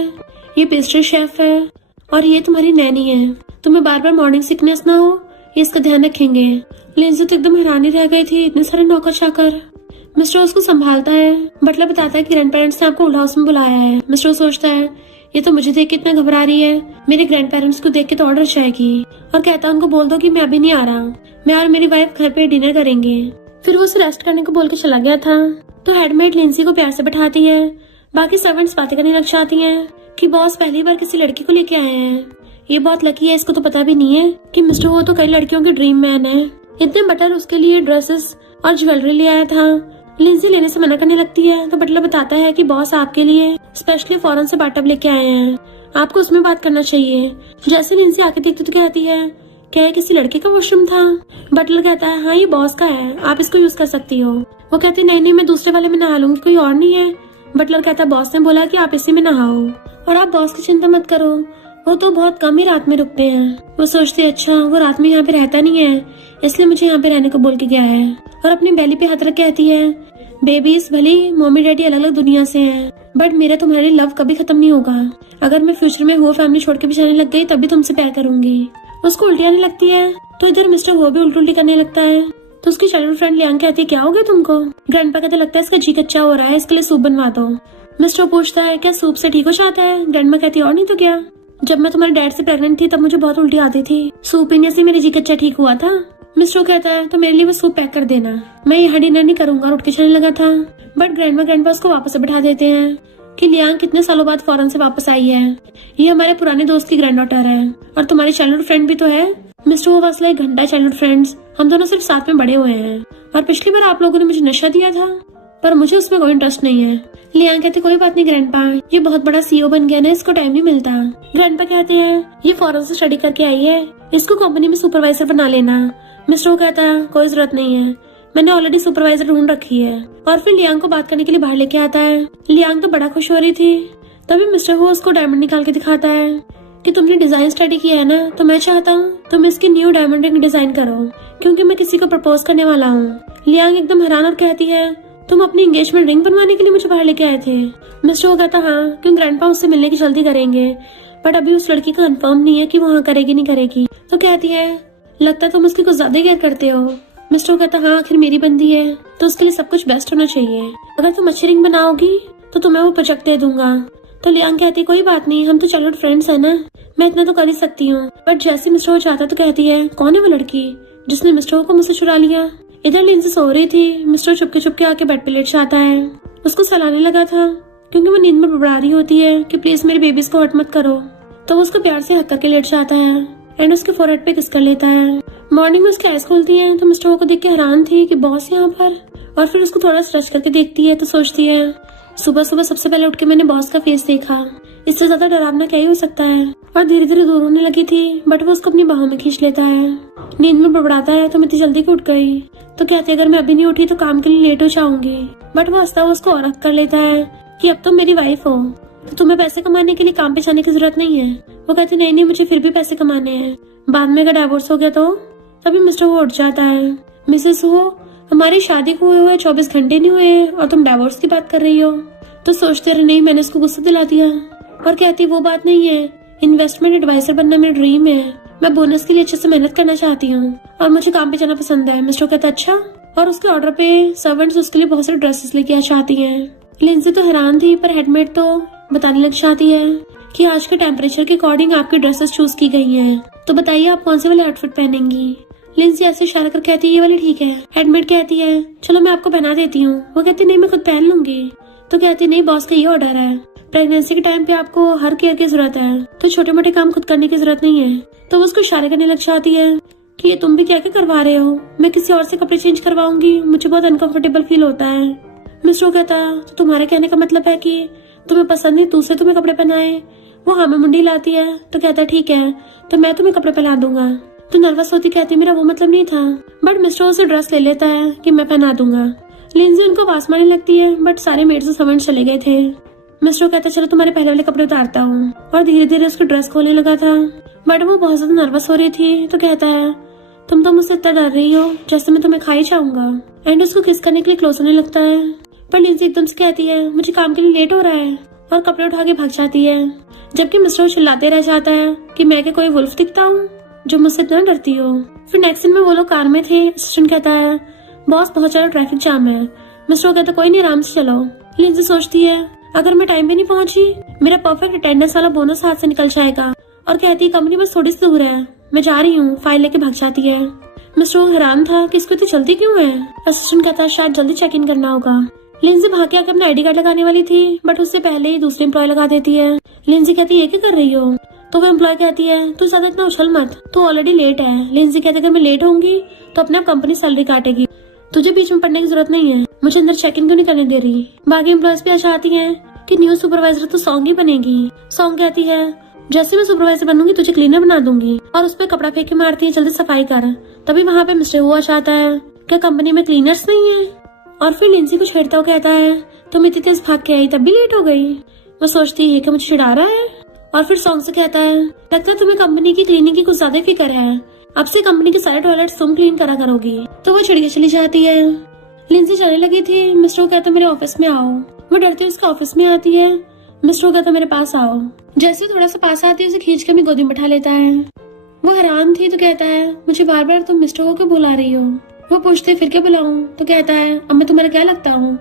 ये पेस्ट्री शेफ है और ये तुम्हारी नैनी है। तुम्हें बार बार मॉर्निंग सिकनेस ना हो ये इसका ध्यान रखेंगे। लिंजी तो एकदम हैरानी रह गई थी, इतने सारे नौकर चाकर। मिस्टर उसको संभालता है। बटलर बताता है कि ग्रैंड पेरेंट्स ने आपको ओल्ड हाउस में बुलाया है। मिस्टर सोचता है ये तो मुझे देख के इतना घबरा रही है, मेरे ग्रैंड पेरेंट्स को देख के तो ऑर्डर जाएगी, और कहता है उनको बोल दो कि मैं अभी नहीं आ रहा, मैं और मेरी वाइफ घर पे डिनर करेंगे। फिर वो उसे रेस्ट करने को बोल के चला गया था। तो हेडमेड लिंसी को प्यार से बैठाती है। बाकी सर्वेंट्स बातें करने लग जाती हैं कि बॉस पहली बार किसी लड़की को लेके आए हैं, ये बहुत लकी है, इसको तो पता भी नहीं है कि मिस्टर वो तो कई लड़कियों के ड्रीम मैन है। इतने बटलर उसके लिए ड्रेसेस और ज्वेलरी ले आया था। लिंसी लेने से मना करने लगती है तो बटलर बताता है कि बॉस आपके लिए स्पेशली फॉरेन से बाटअप लेके आए हैं, आपको उसमें बात करना चाहिए। जैसे लिंसी आके देखती तो कहती है क्या ये किसी लड़के का वॉशरूम था? बटलर कहता है हाँ ये बॉस का है, आप इसको यूज कर सकती हो। वो कहती नहीं मैं दूसरे वाले में नहा लूंगी, कोई और नहीं है। बटलर कहता है बॉस ने बोला कि आप इसी में नहाओ और आप बॉस की चिंता मत करो, वो तो बहुत कम ही रात में रुकते हैं। वो सोचती है अच्छा वो रात में यहाँ पे रहता नहीं है इसलिए मुझे यहाँ पे रहने को बोल के गया है, और अपनी बेली पे हाथ रख कहती है बेबीज भले मम्मी डैडी अलग अलग दुनिया से हैं बट मेरा तुम्हारे लव कभी खत्म नहीं होगा। अगर मैं फ्यूचर में वो फैमिली छोड़ के भी जाने लग गई तब भी तुमसे प्यार करूंगी। उसको उल्टी आने लगती है तो इधर मिस्टर वो भी उल्टी करने लगता है। तो उसकी चाइल्डहुड फ्रेंड लियांग कहती है क्या हो गया तुमको? ग्रैंडपा कहते लगता है इसका जी कच्चा हो रहा है, इसके लिए सूप बनवा दो। मिस्टर पूछता है क्या सूप से ठीक हो जाता है? ग्रैंडमा कहती है और नहीं तो क्या, जब मैं तुम्हारे डैड से प्रेग्नेंट थी तब मुझे बहुत उल्टी आती थी, सूप पीने से मेरी जी कच्चा ठीक हुआ था। मिस्टर कहता है तो मेरे लिए वो सूप पैक कर देना, मैं यहाँ डिनर नहीं करूंगा, उठ के चलने लगा था। बट ग्रैंडपा उसको वापस से बिठा देते हैं कि लियांग कितने सालों बाद फॉरेन से वापस आई है, ये हमारे पुराने दोस्त की ग्रैंड डॉटर है और तुम्हारी चाइल्डहुड फ्रेंड भी तो है। मिस्टर वो वासला 1 घंटा चाइल्डहुड फ्रेंड्स, हम दोनों सिर्फ साथ में बड़े हुए हैं और पिछली बार आप लोगों ने मुझे नशा दिया था पर मुझे उसमें कोई इंटरेस्ट नहीं है। लियांग कहते कोई बात नहीं ग्रैंडपा, ये बहुत बड़ा सीईओ बन गया ना, इसको टाइम नहीं मिलता। ग्रैंडपा कहते हैं ये फॉरेन से स्टडी करके आई है, इसको कंपनी में सुपरवाइजर बना लेना। मिस्टर कहता है कोई जरूरत नहीं है, मैंने ऑलरेडी सुपरवाइजर ढूंढ रखी है। और फिर लियांग को बात करने के लिए बाहर लेके आता है। लियांग तो बड़ा खुश हो रही थी। तभी मिस्टर वो उसको डायमंड निकाल के दिखाता है कि तुमने डिजाइन स्टडी किया है ना, तो मैं चाहता हूँ तुम इसकी न्यू डायमंड रिंग डिजाइन करो क्योंकि मैं किसी को प्रपोज करने वाला हूँ। लियांग एकदम हैरान और कहती है तुम अपनी एंगेजमेंट रिंग बनवाने के लिए मुझे बाहर लेके आए थे? मिस्टर वो कहता हाँ क्योंकि ग्रैंडपा उससे मिलने की जल्दी करेंगे बट अभी उस लड़की का कंफर्म नहीं है कि वो हाँ करेगी नहीं करेगी। तो कहती है लगता तुम उसकी कुछ ज्यादा केयर करते हो। मिस्टर कहता हाँ आखिर मेरी बंदी है तो उसके लिए सब कुछ बेस्ट होना चाहिए, अगर तुम अच्छी रिंग बनाओगी तो तुम्हें वो प्रोजेक्ट दे दूंगा। तो लियांग कहती कोई बात नहीं, हम तो चाइल्डहुड फ्रेंड्स है ना, मैं इतना तो कर ही सकती हूँ। बट जैसे मिस्टर वो चाहता तो कहती है कौन है वो लड़की जिसने मिस्टर को मुझसे चुरा लिया? इधर लिंसी सो रही थी। मिस्टर चुपके आके बेड पे लेट जाता है। उसको सहलाने लगा था क्योंकि वो नींद में बड़बड़ा रही होती है कि प्लीज मेरे बेबीज को हर्ट मत करो। तो वो उसको प्यार से हक करके लेट जाता है एंड उसके फोरहेड पे किस कर लेता है। मॉर्निंग में उसकी आइज खुलती है तो मिस्टर को देख के हैरान थी कि बॉस यहाँ पर, और फिर उसको थोड़ा स्ट्रेच करके देखती है तो सोचती है सुबह सुबह सबसे पहले उठ के मैंने बॉस का फेस देखा, इससे ज्यादा डरावना क्या ही हो सकता है। और धीरे धीरे दूर होने लगी थी बट वो उसको अपनी बाहों में खींच लेता है। नींद में बड़बड़ाता है तो मैं इतनी जल्दी उठ गई, तो कहती है अगर मैं अभी नहीं उठी तो काम के लिए लेट हो जाऊंगी। बट वो हंसता हुआ उसको और कर लेता है कि अब तुम मेरी वाइफ हो तो तुम्हें पैसे कमाने के लिए काम पे जाने की जरूरत नहीं है। वो कहती नहीं मुझे फिर भी पैसे कमाने हैं, बाद में अगर डाइवोर्स हो गया तो। तभी मिस्टर वो उठ जाता है। मिसेस हो हमारी शादी को हुए 24 घंटे नहीं हुए और तुम डाइवोर्स की बात कर रही हो। तो सोचते रहे नहीं मैंने उसको गुस्सा दिला दिया और कहती वो बात नहीं है, इन्वेस्टमेंट एडवाइजर बनना मेरा ड्रीम है, मैं बोनस के लिए अच्छे से मेहनत करना चाहती हूँ और मुझे काम पे जाना पसंद है। मिस्टर कहता अच्छा। और उसके ऑर्डर पे सर्वेंट्स उसके लिए बहुत सारे ड्रेसेस लेके आ जाती हैं। लिंसी तो हैरान थी पर हेडमेड तो बताने लग जाती है कि आज के टेम्परेचर के अकॉर्डिंग आपकी ड्रेसेस चूज की गई हैं, तो बताइए आप कौन से वाले आउटफिट पहनेंगी। लिंसी ऐसे इशारा कर कहती है ये वाली ठीक है। हेडमेड कहती है चलो मैं आपको पहना देती हूँ। वो कहती नहीं मैं खुद पहन लूंगी। तो कहती नहीं बॉस का ये ऑर्डर है, प्रेगनेंसी के टाइम पे आपको हर केयर की जरूरत है तो छोटे मोटे काम खुद करने की जरूरत नहीं है। तो वो उसको इशारे करने लग जाती है। कि ये तुम भी क्या क्या करवा रहे हो, मैं किसी और से कपड़े चेंज करवाऊंगी, मुझे बहुत अनकंफर्टेबल फील होता है। मिस्टर वो कहता तो तुम्हारे कहने का मतलब है कि तुम्हें पसंद नहीं दूसरे तुम्हें कपड़े पहनाए। वो हाँ में मुंडी लाती है तो कहता है ठीक है तो मैं तुम्हें कपड़े पहना दूंगा। तो नर्वस होती कहती मेरा वो मतलब नहीं था, बट मिस्टर उसे ड्रेस ले लेता है कि मैं पहना दूंगा। लिंजी उनको आवाज मारने लगती है बट सारे मेड से समझ चले गए थे। मिस्टर कहता चलो तुम्हारे पहले वाले कपड़े उतारता हूँ, और धीरे धीरे उसकी ड्रेस खोलने लगा था, बट वो बहुत ज्यादा नर्वस हो रही थी। तो कहता है तुम तो मुझसे इतना डर रही हो जैसे मैं तुम्हें खा ही जाऊंगा। एंड उसको किस करने के लिए क्लोज होने लगता है, पर लिंजी एकदम से कहती है मुझे काम के लिए लेट हो रहा है, और कपड़े उठा के भाग जाती है। जबकि मिस्टर चिल्लाते रह जाता है कि मैं क्या कोई वुल्फ दिखता हूँ जो मुझसे इतना डरती हो। फिर नेक्स्ट दिन में वो लोग कार में थे। असिस्टेंट कहता है बॉस बहुत ज्यादा ट्रैफिक जाम है। मिस्टर कहता कोई नहीं आराम से चलो। लिंजी सोचती है अगर मैं टाइम पे नहीं पहुंची मेरा परफेक्ट अटेंडेंस वाला बोनस हाथ से निकल जाएगा, और कहती है कंपनी बस थोड़ी सी दूर है, मैं जा रही हूँ। फाइल लेके भाग जाती है। मिस्टर हैरान था कि इसको इतनी जल्दी क्यों है। असिस्टेंट कहता है शायद जल्दी चेक इन करना होगा। लिंजी भाग के आकर अपना आईडी कार्ड लगाने वाली थी, बट उससे पहले ही दूसरी एम्प्लॉय लगा देती है। लिंजी कहती है ये क्या कर रही हो, तो वो एम्प्लॉय कहती है तू ज्यादा इतना उछल मत, तू ऑलरेडी लेट है। लिंजी कहती है अगर मैं लेट होंगी तो अपने आप कंपनी सैलरी काटेगी, तुझे बीच में पढ़ने की जरूरत नहीं है, मुझे अंदर चेक इन क्यों नहीं करने दे रही। बाकी एम्प्लॉयज भी चाहती हैं कि न्यू सुपरवाइजर तो सॉन्ग ही बनेगी। सॉन्ग कहती है जैसे मैं सुपरवाइजर बनूंगी तुझे क्लीनर बना दूंगी, और उस पर कपड़ा फेंक के मारती है जल्दी सफाई कर। तभी वहाँ पे मिस्टर हुआ चाहता है क्या कंपनी में क्लीनर्स नहीं है, और फिर लिंजी को छेड़ता हुआ कहता है तुम इतनी तेज भाग के आई तब भी लेट हो गई। वो सोचती है कि मुझे चिढ़ा रहा है, और फिर सॉन्ग से कहता है लगता है तुम्हें कंपनी की क्लीनिंग की कुछ ज्यादा फिक्र है, अब से कंपनी के सारे टॉयलेट तुम क्लीन करा करोगी। तो वो चिढ़ के चली जाती है। लिंजी जाने लगी थी। मिस्टर कहता मेरे ऑफिस में आओ। वो डरती उसके ऑफिस में आती है। मिस्टर कहता मेरे पास आओ। जैसे थोड़ा सा पास आती है उसे खींच के अपनी गोदी में बैठा लेता है। वो हैरान थी तो कहता है मुझे बार बार तुम मिस्टर को क्यों बुला रही हो। वो पूछते फिर क्या बुलाऊं, तो कहता है अब मैं तुम्हारा क्या लगता हूँ।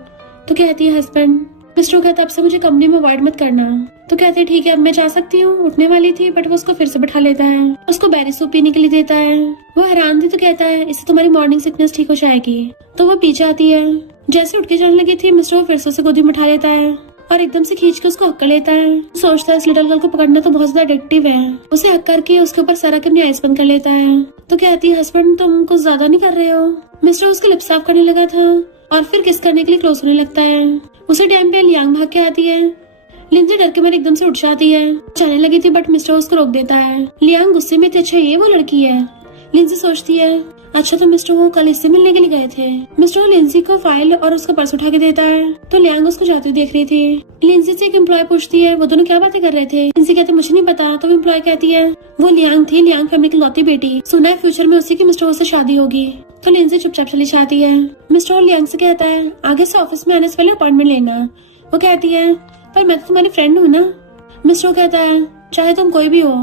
तो कहती है हस्बैंड। मिस्टर कहता अब से मुझे कंपनी में अवॉइड मत करना। तो कहते ठीक है अब मैं जा सकती हूँ। उठने वाली थी बट वो उसको फिर से बैठा लेता है, उसको बेरी सूप पीने के लिए देता है। वो हैरान थी तो कहता है इससे तुम्हारी मॉर्निंग सिकनेस ठीक हो जाएगी। तो वो पी जाती है। जैसे उठ के जाने लगी थी मिस्टर फिर से उसे गोदी में उठा लेता है और एकदम से खींच के उसको हक कर लेता है। सोचता है इस लिटिल गर्ल को पकड़ना तो बहुत ज्यादा एडिक्टिव है। उसे हक करके उसके ऊपर सर के अपनी आइस बंद कर लेता है। तो कहती है हस्बैंड तुम कुछ ज्यादा नहीं कर रहे हो। मिस्टर उसके लिप साफ करने लगा था और फिर किस करने के लिए क्लोज होने लगता है। उसे टाइम पे लियांग भाग के आती है। लिंजी डर के मारे एकदम से उठ जाती है। जाने लगी थी बट मिस्टर उसको रोक देता है। लियांग गुस्से में थी अच्छा ये वो लड़की है। लिंजी सोचती है अच्छा तो मिस्टर वो कल इससे मिलने के लिए गए थे। मिस्टर लिंजी को फाइल और उसका पर्स उठा के देता है। तो लियांग उसको जाते हुए देख रही थी। लिंजी से एक एम्प्लॉय पूछती है वो दोनों क्या बातें कर रहे थे। लिंजी कहती मुझे नहीं पता। तो एम्प्लॉय कहती है वो लियांग थी, लियांग फैमिली की लौती बेटी, सुना है फ्यूचर में उसी की मिस्टर से शादी होगी। तो लिंजी चुपचाप चली जाती है। मिस्टर लियांग से कहता है आगे से ऑफिस में आने से पहले अपॉइंटमेंट लेना। वो कहती है पर मैं तो तुम्हारी फ्रेंड हूँ ना। मिस्टर कहता है चाहे तुम कोई भी हो,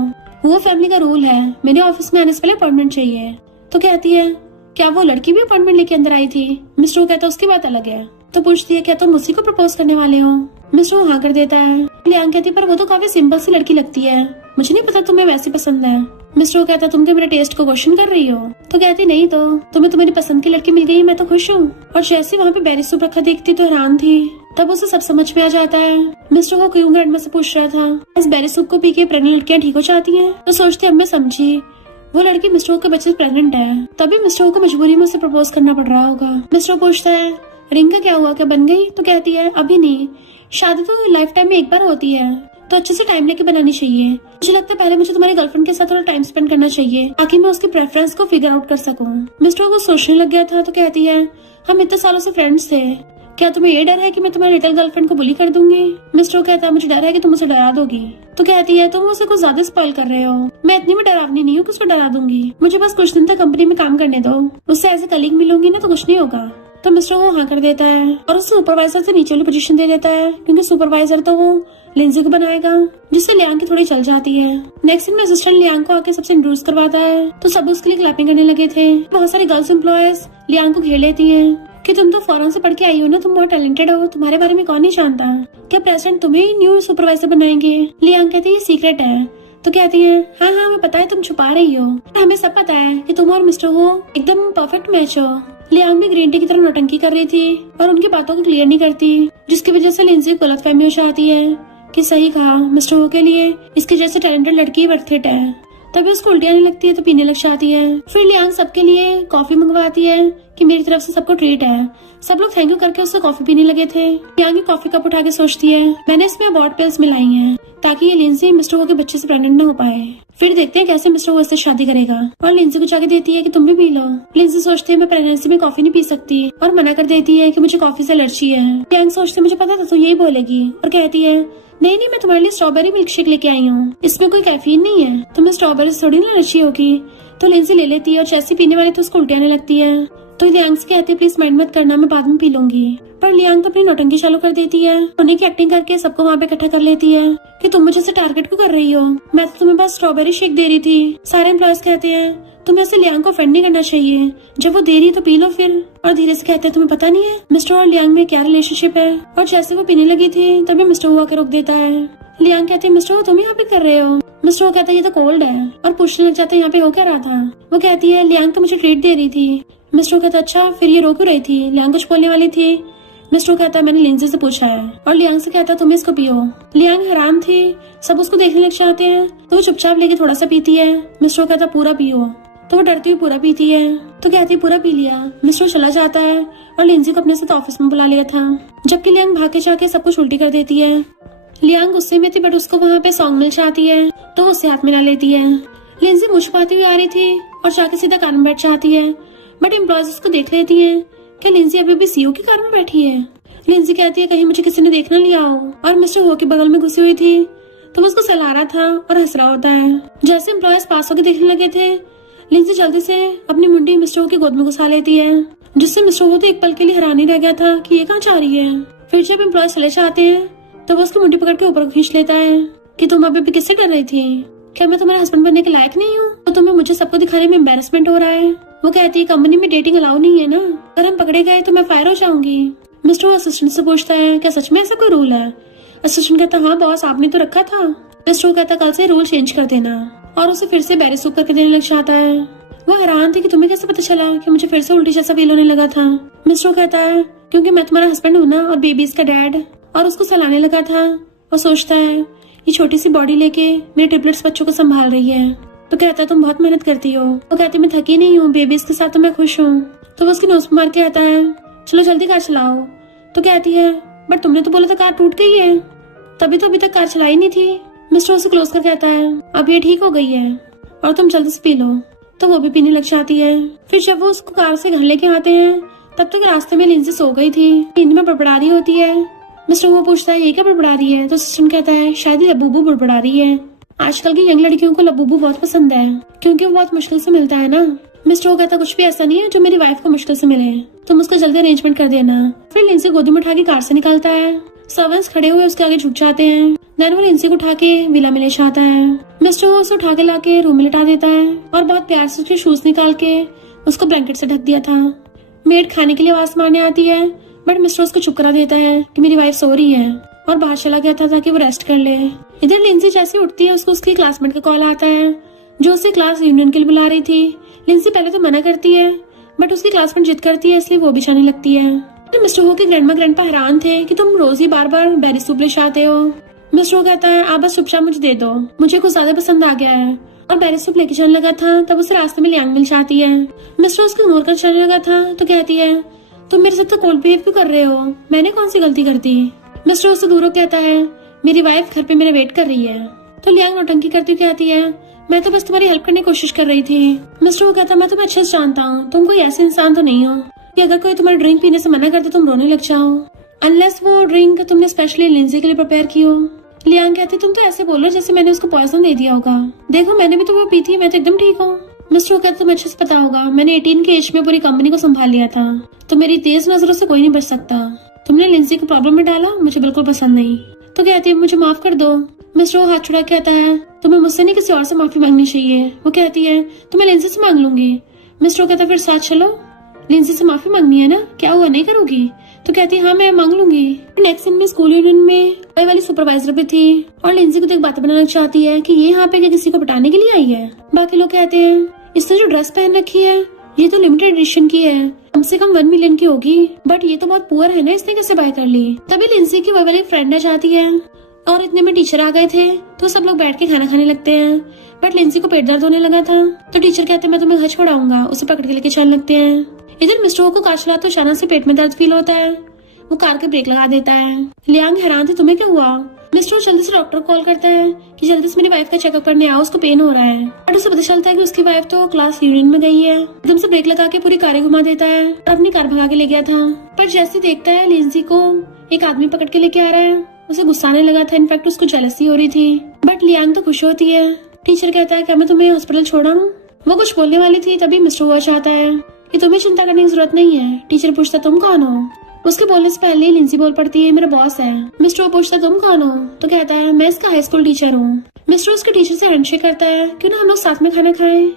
वो फैमिली का रूल है, मेरे ऑफिस में आने से पहले अपॉइंटमेंट चाहिए। तो कहती है क्या वो लड़की भी अपॉइंटमेंट लेके अंदर आई थी। मिस्टर कहता है उसकी बात अलग है। तो पूछती है क्या तुम उसी को प्रपोज करने वाले हो। मिस्टर हाँ कर देता है। लियांग कहती है पर वो तो काफी सिंपल सी लड़की लगती है, मुझे नहीं पता तुम्हें वैसी पसंद है। मिस्टर कहता तुम क्या मेरे टेस्ट को क्वेश्चन कर रही हो। तो कहती नहीं तो तुम्हें तुम्हारी पसंद की लड़की मिल गई, मैं तो खुश हूँ। और जैसे वहाँ पे बेरी सूप रखा देखती तो हैरान थी। तब उसे सब समझ में आ जाता है। मिस्टर को क्यों ग्रैंडमा से पूछ रहा था इस बेरी सूप को पी के प्रेग्नेंट लड़कियां ठीक हो जाती हैं। तो सोचती अब मैं समझी वो लड़की मिस्टर के बच्चे से प्रेग्नेंट है, तभी मिस्टर को मजबूरी में उसे प्रपोज करना पड़ रहा होगा। मिस्टर पूछता है रिंग का क्या हुआ, क्या बन गई। तो कहती है अभी नहीं, शादी तो लाइफ टाइम में एक बार होती है तो अच्छे से टाइम लेके बनानी चाहिए। मुझे लगता है पहले मुझे तुम्हारी गर्लफ्रेंड के साथ थोड़ा टाइम स्पेंड करना चाहिए ताकि मैं उसकी प्रेफरेंस को फिगर आउट कर सकूं। मिस्टर को सोचने लग गया था। तो कहती है हम इतने सालों से फ्रेंड्स थे, क्या तुम्हें ये डर है कि मैं तुम्हारी लिटिल गर्लफ्रेंड को बुली कर दूंगी। मिस्टर कहता है मुझे डर है कि तुम उसे डरा दोगी। तो कहती है तुम उसे कुछ ज्यादा स्पॉइल कर रहे हो, मैं इतनी भी डरावनी नहीं हूँ कि उसको डरा दूंगी, मुझे बस कुछ दिन तक कंपनी में काम करने दो, उससे ऐसे कलीग मिलूंगी ना तो कुछ नहीं होगा। तो मिस्टर वो हाँ कर देता है और उसे सुपरवाइजर से नीचे वाली पोजीशन दे देता है क्योंकि सुपरवाइजर तो वो लिंजी को बनाएगा, जिससे लियांग की थोड़ी चल जाती है। नेक्स्ट दिन में असिस्टेंट लियांग को आके सबसे इंट्रोड्यूस करवाता है तो सब उसके लिए क्लैपिंग करने लगे थे। बहुत सारी गर्ल्स एम्प्लॉयज लियांग को घेर लेती हैं कि तुम तो फॉरेन से पढ़ के आई हो ना, तुम बहुत टैलेंटेड हो, तुम्हारे बारे में कौन नहीं जानता, क्या प्रेसिडेंट तुम्हें ही न्यू सुपरवाइजर बनाएंगे। लियांग कहती है ये सीक्रेट है। तो कहती है हाँ हाँ हमें पता है तुम छुपा रही हो, हमें सब पता है कि तुम और मिस्टर हो एकदम परफेक्ट मैच हो। लियांग भी ग्रीन टी की तरह नौटंकी कर रही थी और उनकी बातों को क्लियर नहीं करती, जिसकी वजह से लिंजी गलतफहमी हो जाती है कि सही कहा मिस्टर हो के लिए इसके जैसे टैलेंटेड लड़की वर्थ इट है। तभी उसको उल्टी आने लगती है तो पीने लग जाती है। फिर लियांग सबके लिए कॉफी मंगवाती है कि मेरी तरफ से सबको ट्रीट है। सब लोग थैंक यू करके उससे कॉफी पीने लगे थे। लियांग कॉफी कप उठा के सोचती है मैंने इसमें अबॉर्ट पिल्स मिलाई हैं ताकि ये लिंजी मिस्टर वो के बच्चे से प्रेग्नेंट न हो पाए। फिर देखते हैं कैसे मिस्टर वो इससे शादी करेगा और लिंजी को जाके देती है कि तुम भी पी लो। लिंजी सोचती है मैं प्रेगनेंसी में कॉफी नहीं पी सकती और मना कर देती है कि मुझे कॉफी से एलर्जी है। लियांग सोचती है मुझे पता था तो यही बोलेगी और कहती है नहीं नहीं मैं तुम्हारे लिए स्ट्रॉबेरी मिल्क शेक लेके आई हूँ, इसमें कोई कैफीन नहीं है, तुम्हें स्ट्रॉबेरी से थोड़ी ना एलर्जी होगी। तो लिंजी ले लेती है और जैसे पीने वाली तो उसको उल्टी आने लगती है। तो लियांग से कहती है प्लीज माइंड मत करना, मैं बाद में पी लूंगी। पर लियांग तो अपनी नौटंकी चालू कर देती है, उन्हीं की एक्टिंग करके सबको वहाँ पे इकट्ठा कर लेती है कि तुम मुझे से टारगेट क्यों कर रही हो, मैं तो तुम्हें बस स्ट्रॉबेरी शेक दे रही थी। सारे एम्प्लॉयज कहते हैं तुम्हें ऐसे लियांग को ऑफेंड नहीं करना चाहिए, जब वो दे रही तो पी लो फिर। और धीरे से कहते हैं तुम्हें पता नहीं है मिस्टर और लियांग में क्या रिलेशनशिप है। और जैसे वो पीने लगी थी तभी मिस्टर हुआ के रोक देता है। लियांग कहते हैं मिस्टर वो तुम यहाँ पे कर रहे हो। मिस्टर वो कहता है ये तो कोल्ड है और पूछने लग जाता है यहाँ पे हो क्या रहा था। वो कहती है लियांग तो मुझे ट्रीट दे रही थी। मिस्टर कहता अच्छा फिर ये रो क्यों रही थी, लियांग कुछ बोलने वाली थी। मिस्टर कहता है मैंने लिंजी से पूछा है। और लियांग से कहता है तुम इसको पियो। लियांग हैरान थी, सब उसको देखने लग जाते हैं तो वो चुपचाप लेके थोड़ा सा पीती है। मिस्टर कहता पूरा पियो, तो वो डरती हुई पूरा पीती है। तो कहती है पूरा पी लिया। मिस्टर चला जाता है और लिंजी को अपने साथ ऑफिस में बुला लिया था, जबकि लियांग भाग के जाके सब कुछ उल्टी कर देती है। लियांग गुस्से में थी बट उसको वहाँ पे सॉन्ग मिल जाती है तो वो उसे हाथ मिला लेती है। लिंजी मुझ पाती हुई आ रही थी और जाके सीधा कार में बैठ जाती है, बट एम्प्लॉयज उसको देख लेती हैं कि लिंजी अभी भी सीईओ की कार में बैठी है। लिंजी कहती है कहीं मुझे किसी ने देख न लिया हो। और मिस्टर हो के बगल में घुसी हुई थी तो वो उसको सहला रहा था और हंस रहा होता है। जैसे एम्प्लॉयज पास होकर देखने लगे थे लिंजी जल्दी से अपनी मुंडी मिस्टर हो की गोद में घुसा लेती है, जिससे मिस्टर हो तो एक पल के लिए हैरान ही रह गया था कि ये कहाँ जा रही है। फिर जब एम्प्लॉयज चले जाते हैं तो वो उसकी मुंडी पकड़ के ऊपर खींच लेता है कि तुम अभी भी किससे डर रही थी, क्या मैं तुम्हारे हस्बैंड बनने के लायक नहीं हूँ तो तुम्हें मुझे सबको दिखाने में एम्बैरेसमेंट हो रहा है। वो कहती है कंपनी में डेटिंग अलाउ नहीं है ना, अगर हम पकड़े गए तो मैं फायर हो जाऊंगी। मिस्टर असिस्टेंट से पूछता है क्या सच में ऐसा कोई रूल है। असिस्टेंट कहता हाँ बॉस आपने तो रखा था। मिस्टर कहता कल से रूल चेंज कर देना और उसे फिर से बैरे सूप करके देने लग जाता है। वो हैरान थी कि तुम्हें कैसे पता चला कि मुझे फिर से उल्टी जैसा फील होने लगा था। मिस्टर कहता है क्योंकि मैं तुम्हारा हस्बैंड हूँ ना और बेबी इसका डैड। और उसको सहलाने लगा था और सोचता है ये छोटी सी बॉडी लेके मेरे ट्रिपलेट्स बच्चों को संभाल रही है। तो कहता है तुम बहुत मेहनत करती हो। वो कहती मैं थकी नहीं हूँ, बेबीज के साथ तो मैं खुश हूँ। तो वो उसकी नोज पे मार के आता है चलो जल्दी कार चलाओ। तो कहती है बट तुमने तो बोला था कार टूट गई है, तभी तो अभी तक कार चलाई नहीं थी। मिस्टर उसे क्लोज कर कहता है अब ये ठीक हो गई है और तुम जल्दी से पी लो। तो वो भी पीने लग जाती है। फिर जब वो उसको कार से घर लेके आते हैं तब तक रास्ते में लिंजी सो गई थी, नींद में बड़बड़ा रही होती है। मिस्टर वो पूछता है ये क्या बड़बड़ा रही है। तो असिस्टेंट कहता है शायद ये लबूबू बड़बड़ा रही है। आजकल की यंग लड़कियों को लबूबू बहुत पसंद है क्योंकि वो बहुत मुश्किल से मिलता है ना। मिस्टर वो कहता कुछ भी ऐसा नहीं है जो मेरी वाइफ को मुश्किल से मिले, तुम उसका जल्दी अरेंजमेंट कर देना। फिर लिंजी गोदी में उठा के कार से निकलता है। सर्वेंट्स खड़े हुए उसके आगे झुक जाते हैं। देन वो लिंजी को उठा के विला में ले जाता है। मिस्टर वो उसे उठा के लाके रूम में लिटा देता है और बहुत प्यार से उसके शूज निकाल के उसको ब्लैंकेट से ढक दिया था। मेड खाने के लिए आवाज मारने आती है बट मिस्टर उसको चुप करा देता है कि मेरी वाइफ सो रही है और बाहर चला गया था ताकि वो रेस्ट कर ले। इधर लिंजी जैसे उठती है उसको उसकी क्लासमेट का कॉल आता है जो उसे क्लास यूनियन के लिए बुला रही थी। लिंजी पहले तो मना करती है बट उसकी क्लासमेट जिद करती है इसलिए वो भी जाने लगती है। तो मिस्टर हो के ग्रैंडमा ग्रैंडपा हैरान थे कि तुम रोज ही बार बार बेरी सूप ले आते हो। मिस्टर कहता है आप बस चुपचाप मुझे दे दो, मुझे कुछ ज्यादा पसंद आ गया है। और बेरी सूप लेके चलने लगा था तब उसे रास्ते में लियांग मिल जाती है। मिस्टर उसको इग्नोर कर चलने लगा था तो कहती है तुम मेरे साथ तो कोल्ड बिहेव क्यों कर रहे हो, मैंने कौन सी गलती कर दी। मिस्टर उससे दूर कहता है मेरी वाइफ घर पे मेरा वेट कर रही है। तो लियांग नौटंकी करती हुई कहती है मैं तो बस तुम्हारी हेल्प करने की कोशिश कर रही थी। मिस्टर वो कहता मैं तुम्हें अच्छे से जानता हूँ, तुम कोई ऐसे इंसान तो नहीं हो कि अगर कोई तुम्हारे ड्रिंक पीने से मना करते तुम रोने लग जाओ, अनलेस वो ड्रिंक तुमने स्पेशली लिंजी के लिए प्रिपेयर की हो। लियांग कहती तुम तो ऐसे बोल रहे हो जैसे मैंने उसको पॉइजन दे दिया होगा, देखो मैंने भी तो वो पी थी, मैं तो एकदम ठीक हूँ। मिस्टर वो कहता तुम्हें अच्छे से पता होगा मैंने 18 के एज में पूरी कंपनी को संभाल लिया था, तो मेरी तेज नजरों से कोई नहीं बच सकता। तुमने लिंजी को प्रॉब्लम में डाला, मुझे बिल्कुल पसंद नहीं। तो कहती है मुझे माफ कर दो। मिस्टर वो हाथ छुड़ा के कहता है तुम्हें मुझसे नहीं किसी और से माफी मांगनी चाहिए। वो कहती है तो मैं लिंजी से मांग लूंगी। मिस्टर वो कहता फिर साथ चलो, लिंजी से माफी मांगनी है ना, क्या हुआ नहीं करोगी। तो कहती है हाँ मैं मांग लूंगी। नेक्स्ट सीन में स्कूल यूनियन में वाली सुपरवाइजर भी थी और लिंजी को तो एक बात बनाना चाहती है कि ये यहाँ पे क्या किसी को पटाने के लिए आई है। बाकी लोग कहते हैं इसने जो ड्रेस पहन रखी है ये तो लिमिटेड एडिशन की है, कम से कम 1 मिलियन की होगी, बट ये तो बहुत पुअर है ना, इसने कैसे बाय कर ली। तभी लिंजी की वाली फ्रेंड आ जाती है और इतने में टीचर आ गए थे तो सब लोग बैठ के खाना खाने लगते हैं। बट लिंसी को पेट दर्द होने लगा था, तो टीचर कहते हैं मैं तुम्हें घर छोड़ाऊंगा। उसे पकड़ के लेके चलने लगते हैं। इधर मिस्टर वो को कार चलाते अचानक से पेट में दर्द फील होता है। वो कार के ब्रेक लगा देता है। लियांग हैरान थे, तुम्हें क्या हुआ? मिस्टर जल्दी से डॉक्टर को कॉल करता है कि जल्दी से मेरी वाइफ का चेकअप करने आओ, उसको पेन हो रहा है। बट उसे पता चलता है कि उसकी वाइफ तो क्लास यूनियन में गई है। एकदम से ब्रेक लगा के पूरी कार घुमा देता है और अपनी कार भगा के ले गया था। पर जैसे देखता है लिंसी को एक आदमी पकड़ के लेके आ रहा है, उसे गुस्सा आने लगा था। इनफैक्ट उसको जेलसी हो रही थी। बट लियांग तो खुश होती है। टीचर कहता है क्या मैं तुम्हें हॉस्पिटल छोड़ाऊं? वो कुछ बोलने वाली थी, तभी मिस्टर हुआ चाहता है कि तुम्हें चिंता करने की जरूरत नहीं है। टीचर पूछता तुम कौन हो? उसके बोलने से पहले ही लिंसी बोल पड़ती है मेरा बॉस है। मिस्टर वो पूछता तुम कौन हो? तो कहता है मैं इसका हाई स्कूल टीचर हूँ। मिस्टर उसके टीचर से हैंडशेक करता है, क्यों ना हम लोग साथ में खाना खाएं।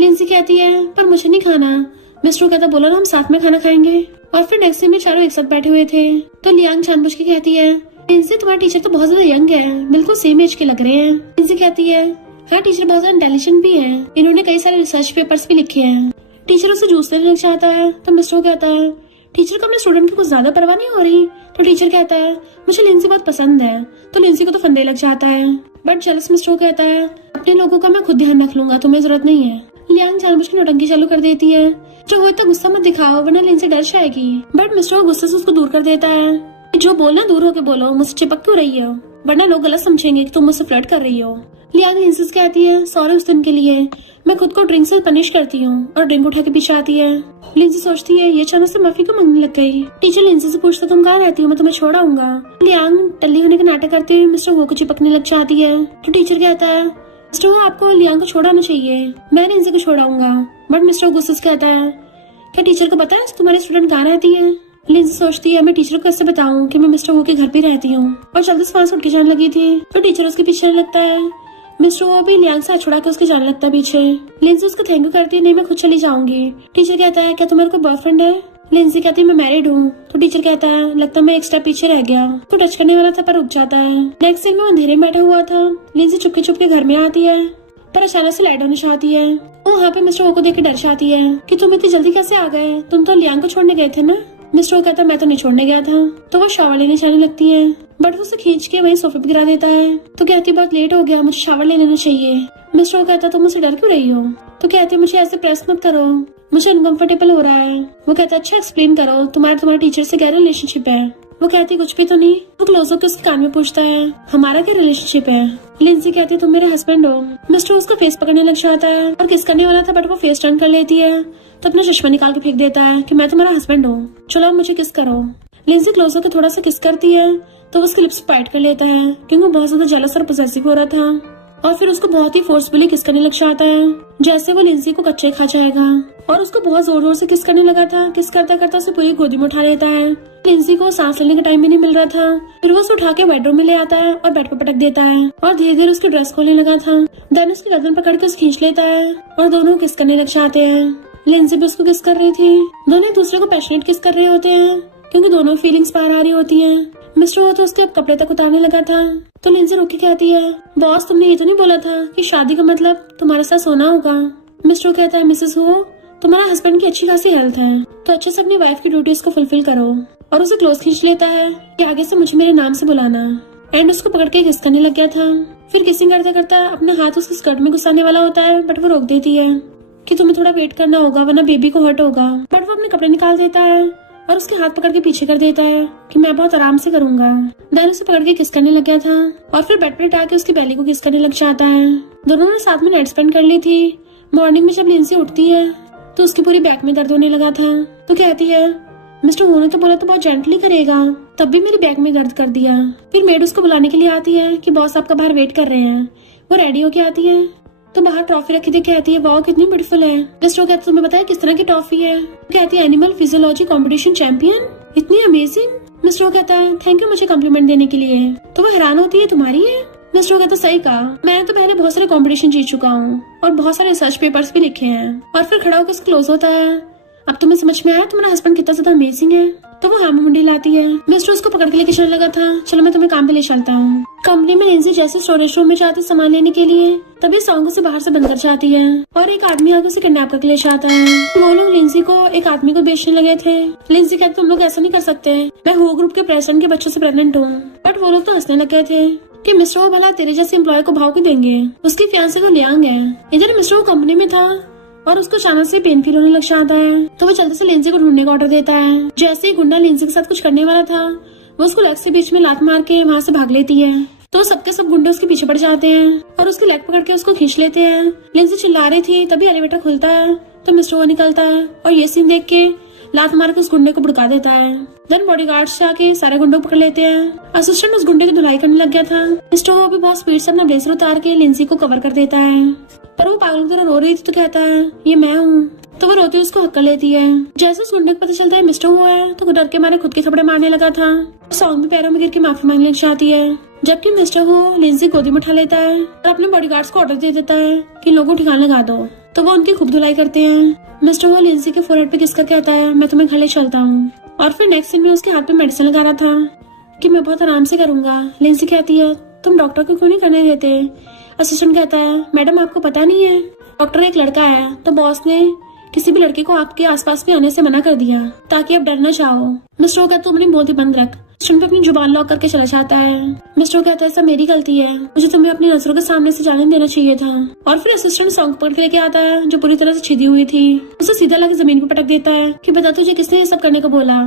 लिंसी कहती है पर मुझे नहीं खाना। मिस्टर कहता बोलो ना हम साथ में खाना खाएंगे। और फिर नेक्स्ट सीन में चारों एक साथ बैठे हुए थे, तो लियांग जानबूझ के कहती है लिंसी तुम्हारा टीचर तो बहुत ज्यादा यंग है, बिल्कुल सेम एज के लग रहे हैं। लिंसी कहती है हाँ टीचर बहुत ज्यादा इंटेलिजेंट भी है, इन्होंने कई सारे रिसर्च पेपर्स भी लिखे हैं। टीचर उसे जूस देने लग जाता है, तो मिस्टर कहता है टीचर को अपने स्टूडेंट की कुछ ज्यादा परवाह नहीं हो रही। तो टीचर कहता है मुझे लिंसी बहुत पसंद है। तो लिंसी को तो फंदे लग जाता है। बट जेलस मिस्टर कहता है अपने लोगों का मैं खुद ध्यान रख लूंगा, तुम्हें जरूरत नहीं है। लियांग जानबूझ के नौटंकी चालू कर देती है जो वो इतना गुस्सा मत दिखाओ वरना लिंसी डर जाएगी। बट मिस्टर गुस्से से उसको दूर कर देता है। जो बोलना दूर होके बोलो, मुझसे चिपक क्यों रही हो, वरना लोग गलत समझेंगे कि तुम मुझसे फ्लर्ट कर रही हो। लियांग लिंसी से कहती है सॉरी उस दिन के लिए, मैं खुद को ड्रिंक से पनिश करती हूँ, और ड्रिंक उठा के पीछे आती है। लिंसी सोचती है ये अचानक से माफी क्यों मांगने लग गई। टीचर लिंसी से पूछता तुम कहाँ रहती हो, मैं तुम्हें छोड़ आऊंगा। लियांग टल्ली होने का नाटक करते हुए मिस्टर वो को चिपकने लग जाती है। तो टीचर कहता है मिस्टर वो आपको लियांग को छोड़ाना चाहिए, मैं लिंसी को छोड़ाऊंगा। बट मिस्टर गुस्से से कहता है क्या टीचर को पता है तुम्हारी स्टूडेंट कहाँ रहती है? लिंसी सोचती है मैं टीचर को कैसे बताऊं कि मैं मिस्टर वो के घर पे रहती हूँ, और जल्दी से वहां से उठ के जाने लगी थी। तो टीचर उसके पीछे लगता है। मिस्टर वो भी लियांग से छुड़ा के उसके जाने लगता है पीछे। लिंसी उसको थैंक यू करती है, नहीं मैं खुद चली जाऊंगी। टीचर कहता है क्या तुम्हारा कोई बॉयफ्रेंड है? लिंसी कहती है मैं मैरिड हूँ। तो टीचर कहता है लगता है मैं एक स्टेप पीछे रह गया। तो टच करने वाला था पर रुक जाता है। नेक्स्ट सीन में अंधेरे में बैठा हुआ था। लिंसी चुपके चुपके घर में आती है, पर अचानक से लाइट होने चाहती है। वो वहाँ पे मिस्टर वो को देख के डर जाती है कि तुम इतनी जल्दी कैसे आ गए, तुम तो लियांग को छोड़ने गए थे ना। मिस्टर वो कहता है मैं तो नहीं छोड़ने गया था। तो वो शावर लेने जाने लगती है, बट वो उसे खींच के वही सोफे पे गिरा देता है। तो कहती बहुत लेट हो गया, मुझे शावर ले लेना चाहिए। मिस्टर वो कहता तुम मुझसे डर क्यों रही हो? तो कहती मुझे ऐसे प्रेस मत करो, मुझे अनकंफर्टेबल हो रहा है। वो कहता अच्छा एक्सप्लेन करो, तुम्हारे टीचर से क्या रिलेशनशिप है? वो कहती कुछ भी तो नहीं। वो क्लोज होकर उसके कान में पूछता है हमारा क्या रिलेशनशिप है? लिंसी कहती तुम मेरे हस्बैंड हो। मिस्टर उसका फेस पकड़ने लग जाता है और किस करने वाला था, बट वो फेस टर्न कर लेती है, तो अपना चश्मा निकाल के फेंक देता है कि मैं तुम्हारा हस्बैंड हूँ, चलो अब मुझे किस करो। लिंसी क्लोज होकर थोड़ा सा किस करती है, तो वो उसके लिप्स बाइट कर लेता है क्योंकि वो बहुत ज्यादा जेलस और पोसेसिव हो रहा था। और फिर उसको बहुत ही फोर्सफुली किस करने लग जाता है, जैसे वो लिंसी को कच्चे खा जाएगा। और उसको बहुत जोर जोर से किस करने लगा था। किस करता करता उसे पूरी गोदी में उठा लेता है। लिंसी को सांस लेने का टाइम भी नहीं मिल रहा था। फिर वो उसे उठा के बेडरूम में ले आता है और बेड पर पटक देता है, और धीरे धीरे उसकी ड्रेस खोलने लगा था। देन उसकी गर्दन पकड़ के उसे खींच लेता है और दोनों किस करने लग जाते हैं। लिंसी भी उसको किस कर रही थी। दोनों एक दूसरे को पैशनेट किस कर रहे होते हैं क्योंकि दोनों फीलिंग्स बाहर आ रही होती हैं। मिस्टर वो तो उसके अब कपड़े तक उतारने लगा था। तो लिंसी रुक के कहती है बॉस तुमने ये तो नहीं बोला था कि शादी का मतलब तुम्हारे साथ सोना होगा? मिस्टर कहता है मिसेस हो तुम्हारा हस्बैंड की अच्छी खासी हेल्थ है, तो अच्छे से अपनी वाइफ की ड्यूटीज को फुलफिल करो। और उसे क्लोज खींच लेता है कि आगे से मुझे मेरे नाम से बुलाना, एंड उसको पकड़ के किस करने लग गया था। फिर किसिंग करता करता अपना हाथ उसके स्कर्ट में घुसाने वाला होता है, बट वो रोक देती है कि तुम्हें थोड़ा वेट करना होगा वरना बेबी को हर्ट होगा। बट वो अपने कपड़े निकाल देता है और उसके हाथ पकड़ के पीछे कर देता है कि मैं बहुत आराम से करूंगा। देन उसे पकड़ के किस करने लग गया था और फिर बेड पर लेटा के उसकी बेली को किस करने लग जाता है। दोनों ने साथ में नाइट स्पेंड कर ली थी। मॉर्निंग में जब लिंसी उठती है तो उसकी पूरी बैक में दर्द होने लगा था। तो कहती है मिस्टर वो ने तो बोला तो बहुत जेंटली करेगा, तब भी मेरी बैक में दर्द कर दिया। फिर मेड उसको बुलाने के लिए आती है कि बॉस आपका बाहर वेट कर रहे हैं। वो रेडी होके आती है तो बाहर ट्रॉफी रखी थी। कहती है वाओ कितनी ब्यूटीफुल है। मिस्टर कहते तुम्हें बताया किस तरह की ट्रॉफी है? कहती है एनिमल फिजियोलॉजी कंपटीशन चैंपियन, इतनी अमेजिंग। मिस्टर कहता है थैंक यू मुझे कॉम्प्लीमेंट देने के लिए। तो वो हैरान होती है तुम्हारी है? मिस्टर कहता सही कहा, मैंने तो पहले बहुत सारे कंपटीशन जीत चुका हूँ और बहुत सारे रिसर्च पेपर्स भी लिखे हैं। और फिर खड़ा होकर क्लोज होता है अब तुम्हें समझ में आया तुम्हारा हस्बैंड कितना ज्यादा अमेजिंग है? तो वो हाँ में मुंडी लाती है। मिस्टर उसको पकड़ के लेके चलने लगा था, चलो मैं तुम्हें काम पे ले चलता हूँ। कंपनी में लिंसी जैसे स्टोरेज रूम में जाती सामान लेने के लिए, तभी सॉन्ग उसे बाहर से बंद कर जाती है और एक आदमी आकर उसे किडनैप करके ले जाता है। वो लोग लिंसी को एक आदमी को बेचने लगे थे। लिंसी कहते तुम लोग ऐसा नहीं कर सकते, मैं हो ग्रुप के प्रेसिडेंट के बच्चों से प्रेग्नेंट हूँ। बट वो लोग तो हंसने लगे थे। कि मिस्टर वो भला तेरे जैसे एम्प्लॉय को भाव क्यों देंगे। उसकी फियांसे तो लियांग है। इधर मिस्टर वो कंपनी में था और उसको अचानक से पेन फील होने लग जाता है, तो वो जल्दी से लिंजी को ढूंढने का ऑर्डर देता है। जैसे ही गुंडा लिंजी के साथ कुछ करने वाला था, वो उसको लेग से बीच में लात मार के वहाँ से भाग लेती है। तो सबके सब गुंडे उसके पीछे पड़ जाते हैं और उसकी लेग पकड़ के उसको खींच लेते हैं। लिंजी चिल्ला रही थी, तभी एलिवेटर खुलता है तो मिस्टर वो निकलता है और ये सीन देख के लात मार के उस गुंडे को भड़का देता है। देन बॉडीगार्ड्स जाके सारे गुंडों को पकड़ लेते हैं। असिस्टेंट उस गुंडे की धुलाई करने लग गया था। मिस्टर वो भी बहुत स्पीड से अपना ब्लेजर उतार के लिंजी को कवर कर देता है, पर वो पागल की तरह रो रही थी तो कहता है ये मैं हूँ। तो वो रोती उसको हक कर लेती है। जैसे उस गुंडे को पता चलता है मिस्टर वो है, तो वो डर के मारे खुद के थपड़े मारने लगा था। सॉन्ग भी पैरों में गिर के माफी मांगने लग जाती है, जबकि मिस्टर वो लिंजी गोदी में उठा लेता है और अपने बॉडीगार्ड्स को ऑर्डर दे देता है कि लोगों को ठिकाना लगा दो। तो वो उनकी खूब धुलाई करते हैं। मिस्टर वो लिंजी के फोरहेड पे किस कर कहता है मैं तुम्हें घर ले चलता हूँ। और फिर नेक्स्ट सीन में उसके हाथ पे मेडिसिन लगा रहा था कि मैं बहुत आराम से करूंगा। लिंजी कहती है तुम डॉक्टर को क्यों नहीं करने देते। असिस्टेंट कहता है मैडम आपको पता नहीं है, डॉक्टर एक लड़का है, तो बॉस ने किसी भी लड़के को आपके आसपास में आने से मना कर दिया ताकि आप डर न जाओ। मिस्टर वो कहता तुम अपनी बोलती बंद रख। असिस्टेंट पे अपनी जुबान लॉक करके चला जाता है। मिस्टर कहता है सब मेरी गलती है, मुझे तुम्हें अपनी नजरों के सामने से जाने देना चाहिए था। और फिर असिस्टेंट सॉन्ग पकड़ के लेके आता है जो पूरी तरह से छिदी हुई थी, उसे सीधा लाके जमीन पर पटक देता है कि बता तुझे किसने ये सब करने को बोला।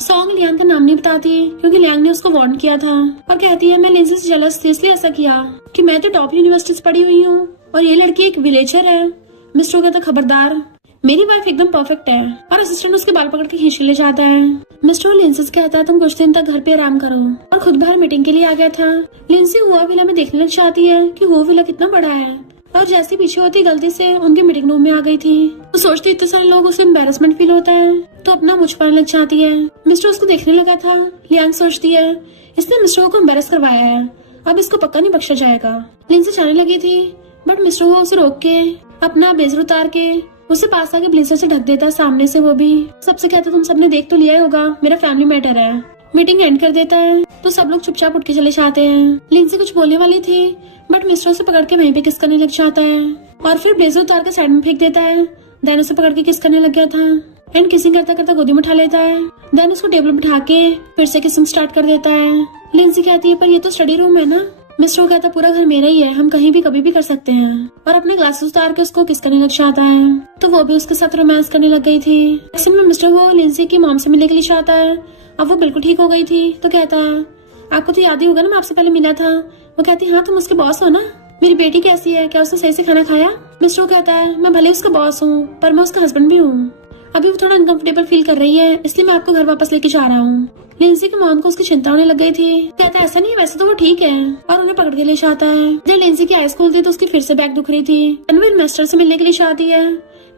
सॉन्ग लियांग का नाम नहीं बताती क्योंकि लियांग ने उसको वार्न किया था और कहती है मैं लिंजी से जेलस थी इसलिए ऐसा किया कि मैं तो टॉप यूनिवर्सिटी से पढ़ी हुई हूँ और ये लड़की एक विलेजर है। मिस्टर कहता खबरदार, मेरी वाइफ एकदम परफेक्ट है। और असिस्टेंट उसके बाल पकड़ के खींच के ले जाता है। मिस्टर लिंसी से कहता है तुम कुछ दिन तक घर पे आराम करो और खुद बाहर मीटिंग के लिए आ गया था। लिंसी हुआ विला में देखने लग जाती है कि हुआ विला कितना बड़ा है और जैसे पीछे होती गलती से उनके मीटिंग रूम में आ गई थी। तो सोचती इतने सारे लोग उसे एम्बेरसमेंट फील होता है तो अपना मुझ पाने लग जाती है। मिस्टर उसको देखने लगा था। लियांग सोचती है इसने मिस्टर को एम्बेरस करवाया है, अब इसको पक्का नहीं बख्शा जाएगा। लिंसी जाने लगी थी बट मिस्टर वो उसे रोक के अपना ब्लेजर उतार के उसे पास आके ब्लेजर से ढक देता है सामने से। वो भी सबसे कहता तुम सबने देख तो लिया होगा, मेरा फैमिली मैटर है। मीटिंग एंड कर देता है तो सब लोग चुपचाप उठ के चले जाते हैं। लिंसी कुछ बोलने वाली थी बट मिस्टर उसे पकड़ के वहीं पे किस करने लग जाता है और फिर ब्लेजर उतार के साइड में फेंक देता है। देन उसे पकड़ के किस करने लग गया था एंड किसिंग करता करता गोदी में उठा लेता है। देन उसको टेबल बिठा के फिर से किसिंग स्टार्ट कर देता है। लिंसी कहती है पर ये तो स्टडी रूम है ना। मिस्टर कहता पूरा घर मेरा ही है, हम कहीं भी कभी भी कर सकते हैं। और अपने ग्लासेस उतार के उसको किस करने लग जाता है तो वो भी उसके साथ रोमांस करने लग गई थी। ऐसे में मिस्टर वो लिंसी की मॉम से मिलने के लिए चाहता है। अब वो बिल्कुल ठीक हो गई थी तो कहता है आपको तो याद ही होगा ना मैं आपसे पहले मिला था। वो कहती है हाँ तुम उसके बॉस हो ना, मेरी बेटी कैसी है, क्या उसने सही से खाना खाया। मिस्टर कहता है मैं भले उसका बॉस हूँ पर मैं उसका हस्बैंड भी हूँ। अभी वो थोड़ा अनकंफर्टेबल फील कर रही है इसलिए मैं आपको घर वापस लेके जा रहा हूँ। लिंसी की मॉम को उसकी चिंता होने लग गई थी। कहता है ऐसा नहीं है, वैसे तो वो ठीक है और उन्हें पकड़ के ले जाता है। जब लिंसी की आईज खोलती तो उसकी फिर से बैक दुख रही थी। अनविल मास्टर से मिलने के लिए चाहती है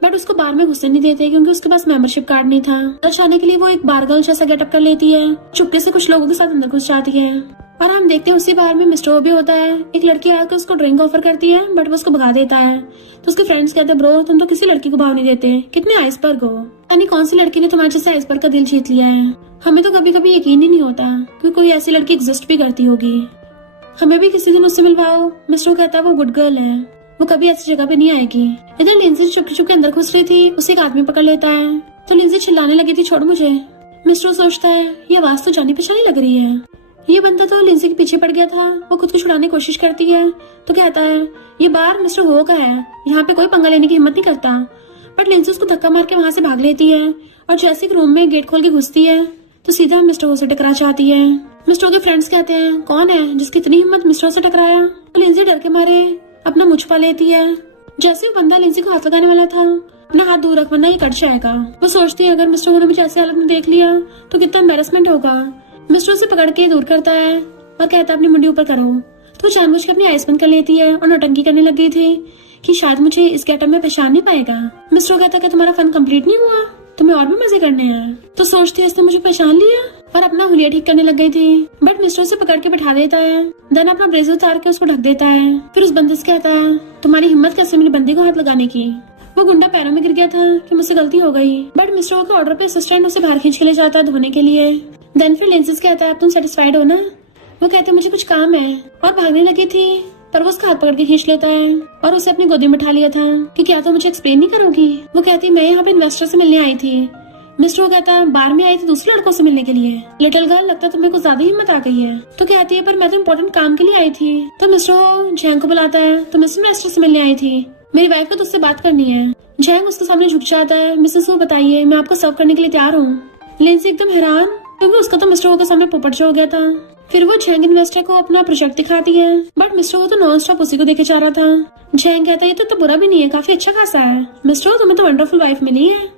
बट उसको बार में घुसने नहीं देते क्योंकि उसके पास मेंबरशिप कार्ड नहीं था। अंदर जाने के लिए वो एक बार गर्ल जैसा गेटअप कर लेती है, चुपके से कुछ लोगों के साथ अंदर घुस जाती है। और हम देखते हैं उसी बार में मिस्टर भी होता है। एक लड़की आकर उसको ड्रिंक ऑफर करती है बट वो उसको भगा देता है। तो उसके फ्रेंड्स कहते हैं ब्रो तुम तो किसी लड़की को भाव नहीं देते, कितने आइसबर्ग हो, यानी कौन सी लड़की ने तुम्हारे जैसे आइसबर्ग का दिल जीत लिया है। हमें तो कभी कभी यकीन ही नहीं होता कि कोई ऐसी लड़की एग्जिस्ट भी करती होगी, हमें भी किसी दिन उससे मिलवाओ। मिस्टर कहता है वो गुड गर्ल है, वो कभी ऐसी जगह पे नहीं आएगी। इधर लिंसी चुपके चुपके अंदर घुस रही थी, उसे एक आदमी पकड़ लेता है तो लिंसी चिल्लाने लगी थी छोड़ मुझे। मिस्टर सोचता है ये आवाज तो जानी पहचानी लग रही है, ये बंदा तो लिंसी के पीछे पड़ गया था। वो खुद को छुड़ाने की कोशिश करती है तो कहता है ये बार मिस्टर हो का है, यहाँ पे कोई पंगा लेने की हिम्मत नहीं करता। बट लिंसी उसको धक्का मार के वहाँ से भाग लेती है और जैसे रूम में गेट खोल के घुसती है तो सीधा मिस्टर हो से टकरा जाती है। मिस्टर के फ्रेंड्स कहते हैं कौन है जिसकी इतनी हिम्मत मिस्टर से टकराया। तो लिंसी डर के मारे अपना मुझ पा लेती है। जैसे वो बंदा लिंसी को हाथ लगाने वाला था अपना हाथ दूर रख वरना ये कट जाएगा। वो सोचती है अगर मिस्टर ने मुझे ऐसे हालत में देख लिया तो कितना एम्बेरसमेंट होगा। मिस्टर उसे पकड़ के दूर करता है और कहता है अपनी मुंडी ऊपर करो। तो जानबूझ के अपनी आइस बंद कर लेती है और नौटंकी करने लग गई थी कि शायद मुझे इस गेटअप में पहचान नहीं पाएगा। मिस्टर कहता है तुम्हारा फन कंप्लीट नहीं हुआ, तुम्हें और भी मजे करने हैं। तो सोचती है इसने मुझे पहचान लिया और अपना हुलिया ठीक करने लग गई थी। बट मिस्टर उसे पकड़ के बैठा देता है, देन अपना ब्लेजर उतार के उसको ढक देता है। फिर उस बंदे से कहता है तुम्हारी हिम्मत कैसे मेरी बंदी को हाथ लगाने की। वो गुंडा पैरों में गिर गया था कि मुझसे गलती हो गई। बट मिस्टर के ऑर्डर पे असिस्टेंट उसे बाहर खींच के ले जाता है धोने के लिए। देन फिर लिंसी कहता है अब तुम सेटिस्फाइड हो ना। वो कहता है मुझे कुछ काम है और भागने लगी थी पर वो उसका हाथ पकड़ के खींच लेता है और उसे अपनी गोदी में उठा लिया था कि क्या तुम मुझे एक्सप्लेन नहीं करोगी। वो कहती मैं यहाँ पे इन्वेस्टर से मिलने आई थी, मिस्टर वो कहता है बार में आई थी दूसरे लड़कों से मिलने के लिए। लिटिल गर्ल लगता है तुम्हें कुछ ज्यादा हिम्मत आ गई है। तो कहती है पर मैं तो इम्पोर्टेंट काम के लिए आई थी। तो मिस्टर वो जैंग को बुलाता है, तो मिस्टर एस्टर से मिलने आई थी, मेरी वाइफ को तुझसे बात करनी है। जैंग उसके सामने झुक जाता है, मिसेस वो बताइए मैं आपको सर्व करने के लिए तैयार हूँ। लिंसी एकदम हैरान, क्योंकि उसका तो मिस्टर वो के सामने पोपट हो गया था। फिर वो जैंग इन्वेस्टर को अपना प्रोजेक्ट दिखाती है, बट मिस्टर वो तो नॉन स्टॉप उसी को देखे जा रहा था। जैंग कहता है ये तो बुरा भी नहीं है, काफी अच्छा खासा है। मिस्टर वो तुम्हें तो वंडरफुल वाइफ मिली है,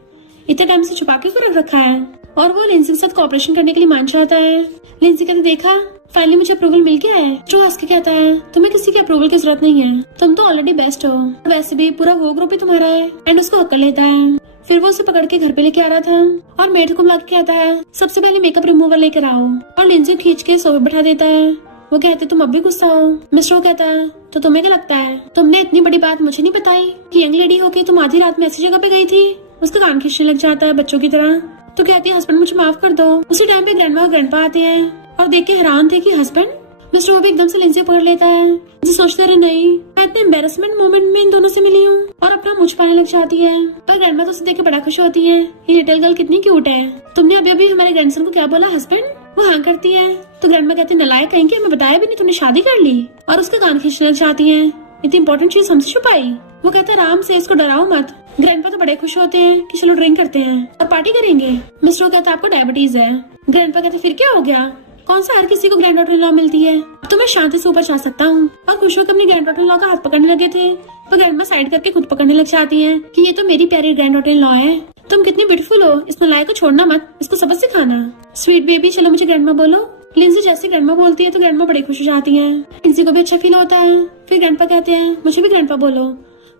इतने टाइम से छुपा के क्यों रख रखा है। और वो लिंसी के साथ कोऑपरेशन करने के लिए मान जाता है। लिंसी कहती देखा फाइनली मुझे अप्रूवल मिल गया है। जो हंस के कहता है तुम्हें किसी की अप्रूवल की जरूरत नहीं है, तुम तो ऑलरेडी बेस्ट हो, वैसे भी पूरा वो ग्रुप ही तुम्हारा है। एंड उसको हक लेता है। फिर वो उसे पकड़ के घर पे लेके आ रहा था और मेड को बुला के कहता है सबसे पहले मेकअप रिमूवर लेकर आओ, और लिंसी खींच के सोफे बैठा देता है। वो कहते तुम अब भी गुस्सा हो। मिस्टर कहता है तो तुम्हें क्या लगता है तुमने इतनी बड़ी बात मुझे नहीं बताई कि यंग लेडी होके तुम आधी रात में ऐसी जगह पे गई थी। उसका कान खींचने लग जाता है बच्चों की तरह। तो कहती है हस्बैंड मुझे माफ कर दो। उसी टाइम पे ग्रैंडमा और ग्रैंडपा आते हैं और देख के हैरान थे कि हस्बैंड। मिस्टर वो भी एकदम से लिंसी पकड़ लेता है, जी सोचते रहे नहीं मैं इतने एम्बेरसमेंट मोमेंट में इन दोनों से मिली हूँ, और अपना मुझ पाने लग जाती है। पर ग्रैंडमा तो उसे देख के बड़ा खुश होती है, ये लिटिल गर्ल कितनी क्यूट है। तुमने अभी अभी हमारे ग्रैंडसन को क्या बोला हस्बैंड। वो हाँ करती है। तो ग्रैंडमा कहते नलायक कहीं के, हमें बताया भी नहीं तुमने शादी कर ली, और उसका कान खींचने लग जाती है, इतनी इंपॉर्टेंट चीज हमसे छुपाई। वो कहता है आराम से, इसको डराओ मत। ग्रैंडपा तो बड़े खुश होते हैं कि चलो ड्रिंक करते हैं और पार्टी करेंगे। मिस्टर कहता है आपको डायबिटीज है। ग्रैंडपा कहते फिर क्या हो गया, कौन सा हर किसी को ग्रैंड डॉटर इन लॉ मिलती है, अब तो मैं शांति से ऊपर जा सकता हूँ। और खुश होकर अपनी ग्रैंड डॉटर इन लॉ का हाथ पकड़ने लगे थे, तो ग्रैंडमा साइड करके खुद पकड़ने लग जाती है कि ये तो मेरी प्यारी ग्रैंड डॉटर इन लॉ है, तुम कितनी ब्यूटीफुल हो, इस नालायक को छोड़ना मत, इसको सबक सिखाना। स्वीट बेबी चलो मुझे ग्रैंडमा बोलो। लिंसी जैसे ग्रैंडमा बोलती है तो ग्रैंडमा बड़ी खुश हो जाती है। लिंसी को भी अच्छा फील होता है। फिर ग्रैंडपा कहते हैं मुझे भी ग्रैंडपा बोलो।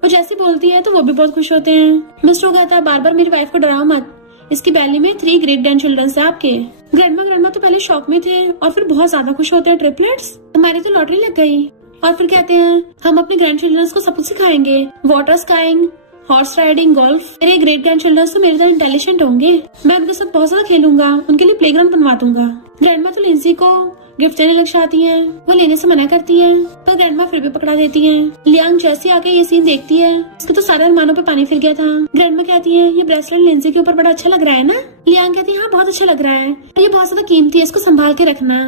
वो जैसी बोलती है तो वो भी बहुत खुश होते हैं। मिस्टर कहता है बार बार मेरी वाइफ को डराओ मत, इसकी बैली में 3 ग्रेट ग्रैंड चिल्ड्रन है आपके। ग्रैंडमा तो पहले शॉक में थे और फिर बहुत ज्यादा खुश होते हैं, ट्रिपलेट्स हमारी तो लॉटरी लग गई। और फिर कहते हैं हम अपने ग्रैंड चिल्ड्रन को सब कुछ सिखाएंगे, water skiing, horse riding, golf. मेरे ग्रेट ग्रैंड चिल्ड्रन तो मेरे तरह इंटेलिजेंट होंगे, मैं उनके साथ बहुत ज्यादा खेलूंगा, उनके लिए प्लेग्राउंड बनवा दूंगा। ग्रैंडमा तो लिंसी को गिफ्ट देने लग जाती है, वो लेने से मना करती है, पर ग्रैंडमा फिर भी पकड़ा देती है। लियांग जैसे आके ये सीन देखती है, उसके तो सारे अरमानों पे पानी फिर गया था। ग्रैंडमा कहती है ये ब्रेसलेट लिंसी के ऊपर बड़ा अच्छा लग रहा है ना। लियांग कहती है हाँ बहुत अच्छा लग रहा है, ये बहुत ज्यादा कीमती है, इसको संभाल के रखना,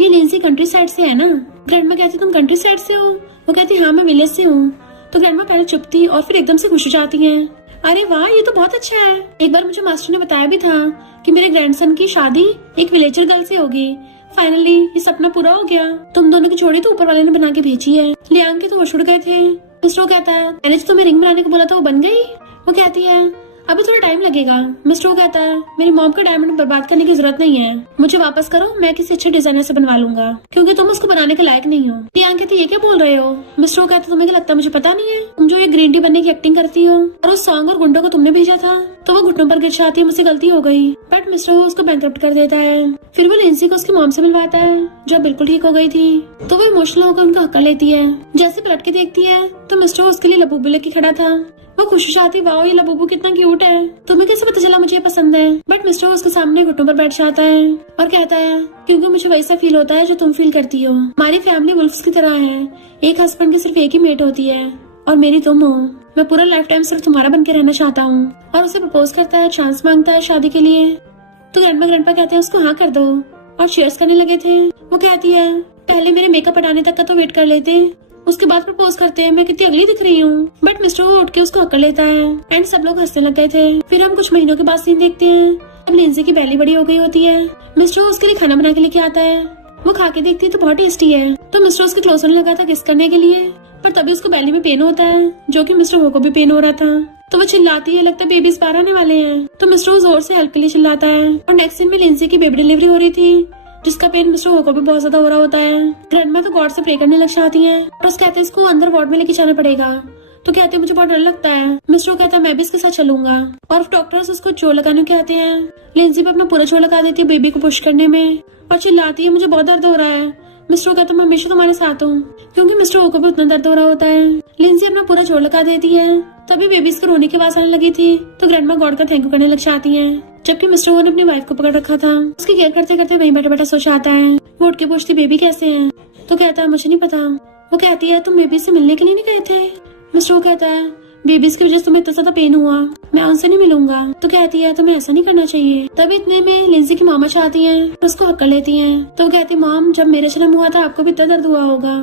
ये लिंसी कंट्री साइड से है ना। ग्रैंडमा कहती तुम कंट्री साइड से हो। वो कहती हाँ मैं विलेज से हूँ। तो ग्रैंडमा पहले चुप थी और फिर एकदम से खुश हो जाती है, अरे वाह ये तो बहुत अच्छा है, एक बार मुझे मास्टर ने बताया भी था कि मेरे ग्रैंडसन की शादी एक विलेजर गर्ल से होगी। फाइनली ये सपना पूरा हो गया, तुम दोनों की जोड़ी तो ऊपर वाले ने बना के भेजी है। लियांग के तो होश उड़ गए थे। मिस्टर कहता है मैंने तो तुम्हें रिंग बनाने को बोला था, वो बन गई। वो कहती है अभी थोड़ा टाइम लगेगा। मिस्टर कहता है मेरी मॉम का डायमंड बर्बाद करने की जरूरत नहीं है, मुझे वापस करो, मैं किसी अच्छे डिजाइनर से बनवा लूंगा, क्योंकि तुम उसको बनाने के लायक नहीं हो। लियांग कहती ये क्या बोल रहे हो। मिस्टर कहता तुम्हें क्या लगता है मुझे पता नहीं है, तुम जो ये ग्रीन टी बनने की एक्टिंग करती हो, और उस सॉन्ग और गुंडों को तुमने भेजा था, तो वो घुटनों पर गिर जाती है, मुझसे गलती हो गई। बट मिस्टर उसको बैंकरप्ट कर देता है। फिर वो लिंसी को उसकी मॉम से मिलवाता है जो बिल्कुल ठीक हो गई थी, तो वो इमोशनल होकर उनका हक्का लेती है। जैसे पलट के देखती है तो मिस्टर उसके लिए लबूबू लेके खड़ा था। वो खुश हो जाती वाओ ये लबूबू कितना क्यूट है, तुम्हें कैसे पता चला मुझे पसंद है। बट मिस्टर उसके सामने घुटनों पर बैठ जाता है और कहता है क्योंकि मुझे वैसा फील होता है जो तुम फील करती हो, हमारी फैमिली वुल्फ्स की तरह है, एक हस्बैंड की सिर्फ एक ही मेट होती है और मेरी तुम हो, मैं पूरा लाइफ टाइम सिर्फ तुम्हारा बन के रहना चाहता हूँ। और उसे प्रपोज करता है, चांस मांगता है शादी के लिए। तो ग्रैंडपा कहते हैं उसको हाँ कर दो, और चीयर्स करने लगे थे। वो कहती है पहले मेरे मेकअप हटाने तक का तो वेट कर लेते, उसके बाद प्रपोज करते हैं, मैं कितनी अगली दिख रही हूँ। बट मिस्टर वो उठ के उसको हक लेता है एंड सब लोग हंसने लग गए थे। फिर हम कुछ महीनों के बाद सीन देखते हैं, अब लिंसी की बेली बड़ी हो गई होती है। मिस्टर उसके लिए खाना बना के लेके आता है, वो खा के देखती है तो बहुत टेस्टी है। तो मिस्टर उसके क्लोज होने लगा था किस करने के लिए, पर तभी उसको बेली में पेन होता है, जो कि मिस्टर को भी पेन हो रहा था। तो वो चिल्लाती है लगता है बेबीज बाहर आने वाले हैं। तो मिस्टर जोर से हेल्प के लिए चिल्लाता है। और नेक्स्ट सीन में लिंसी की बेबी डिलीवरी हो रही थी, जिसका पेन मिस्टर को भी बहुत ज्यादा हो रहा होता है। ग्रैंडमा तो गॉड से प्रे करने लग जाती हैं और उस कहते हैं इसको अंदर वार्ड में लेके जाना पड़ेगा। तो कहते हैं मुझे बहुत डर लगता है। मिस्टर कहता है मैं भी इसके साथ चलूंगा। और डॉक्टर्स उसको जोर लगाने के आते हैं। लिंसी पे अपना पूरा जोर लगा देती है बेबी को पुश करने में और चिल्लाती है मुझे बहुत दर्द हो रहा है। मिस्टर कहता है मैं हमेशा तुम्हारे साथ हूँ, क्योंकि मिस्टर को भी उतना दर्द हो रहा होता है। लिंसी अपना पूरा जोर लगा देती है। तभी बेबीज को रोने की आवाज आने लगी थी, तो ग्रैंडमा गॉड का थैंक यू करने लग जाती है, जबकि मिस्टर ने अपनी वाइफ को पकड़ रखा था। उसकी केयर करते करते वहीं बैठा बैठा सो जाता है। वो उठ के पूछती बेबी कैसे है। तो कहता है मुझे नहीं पता। वो कहती है तुम बेबी से मिलने के लिए नहीं गए थे। मिस्टर कहता है बेबीज की वजह से तुम्हें इतना ज्यादा पेन हुआ, मैं उनसे नहीं मिलूंगा। तो कहती है तुम्हें ऐसा नहीं करना चाहिए। तभी इतने में लिंजी की मामा चाहती हैं, उसको हक कर लेती हैं। तो कहती मॉम जब मेरा जन्म हुआ था आपको भी इतना दर्द हुआ होगा।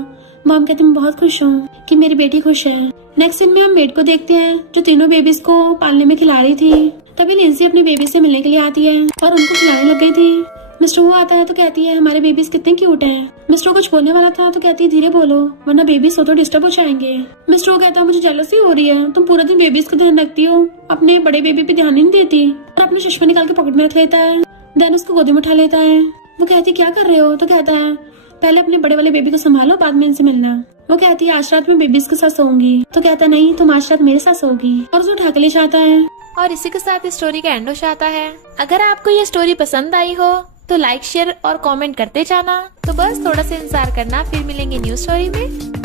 मॉम कहती मैं बहुत खुश हूँ कि मेरी बेटी खुश है। नेक्स्ट सीन में हम मेड को देखते हैं जो तीनों बेबीज को पालने में खिला रही थी। तभी लिंजी अपने बेबी से मिलने के लिए आती है और उनको खिलाने लग गई थी। मिस्टर वो आता है तो कहती है हमारे बेबीज कितने क्यूट हैं। मिस्टर कुछ बोलने वाला था तो कहती है धीरे बोलो वरना बेबीज तो डिस्टर्ब हो जाएंगे। मिस्टर वो कहता है मुझे जेलसी हो रही है, तुम पूरा दिन बेबीज का ध्यान रखती हो, अपने बड़े बेबी पे ध्यान नहीं देती। और अपना चश्मा निकाल के पॉकेट में रख लेता है, देन उसको गोदी में उठा लेता है। वो कहती क्या कर रहे हो? तो कहता है पहले अपने बड़े वाले बेबी को संभालो बाद में इनसे मिलना। वो कहती है आज रात में बेबीज के साथ सोऊंगी। तो कहता नहीं तुम आज रात मेरे साथ सोओगी और उसे उठा के ले जाता है। और इसी के साथ इस स्टोरी का एंड हो जाता है। अगर आपको ये स्टोरी पसंद आई हो तो लाइक शेयर और कमेंट करते जाना। तो बस थोड़ा सा इंतजार करना, फिर मिलेंगे न्यू स्टोरी में।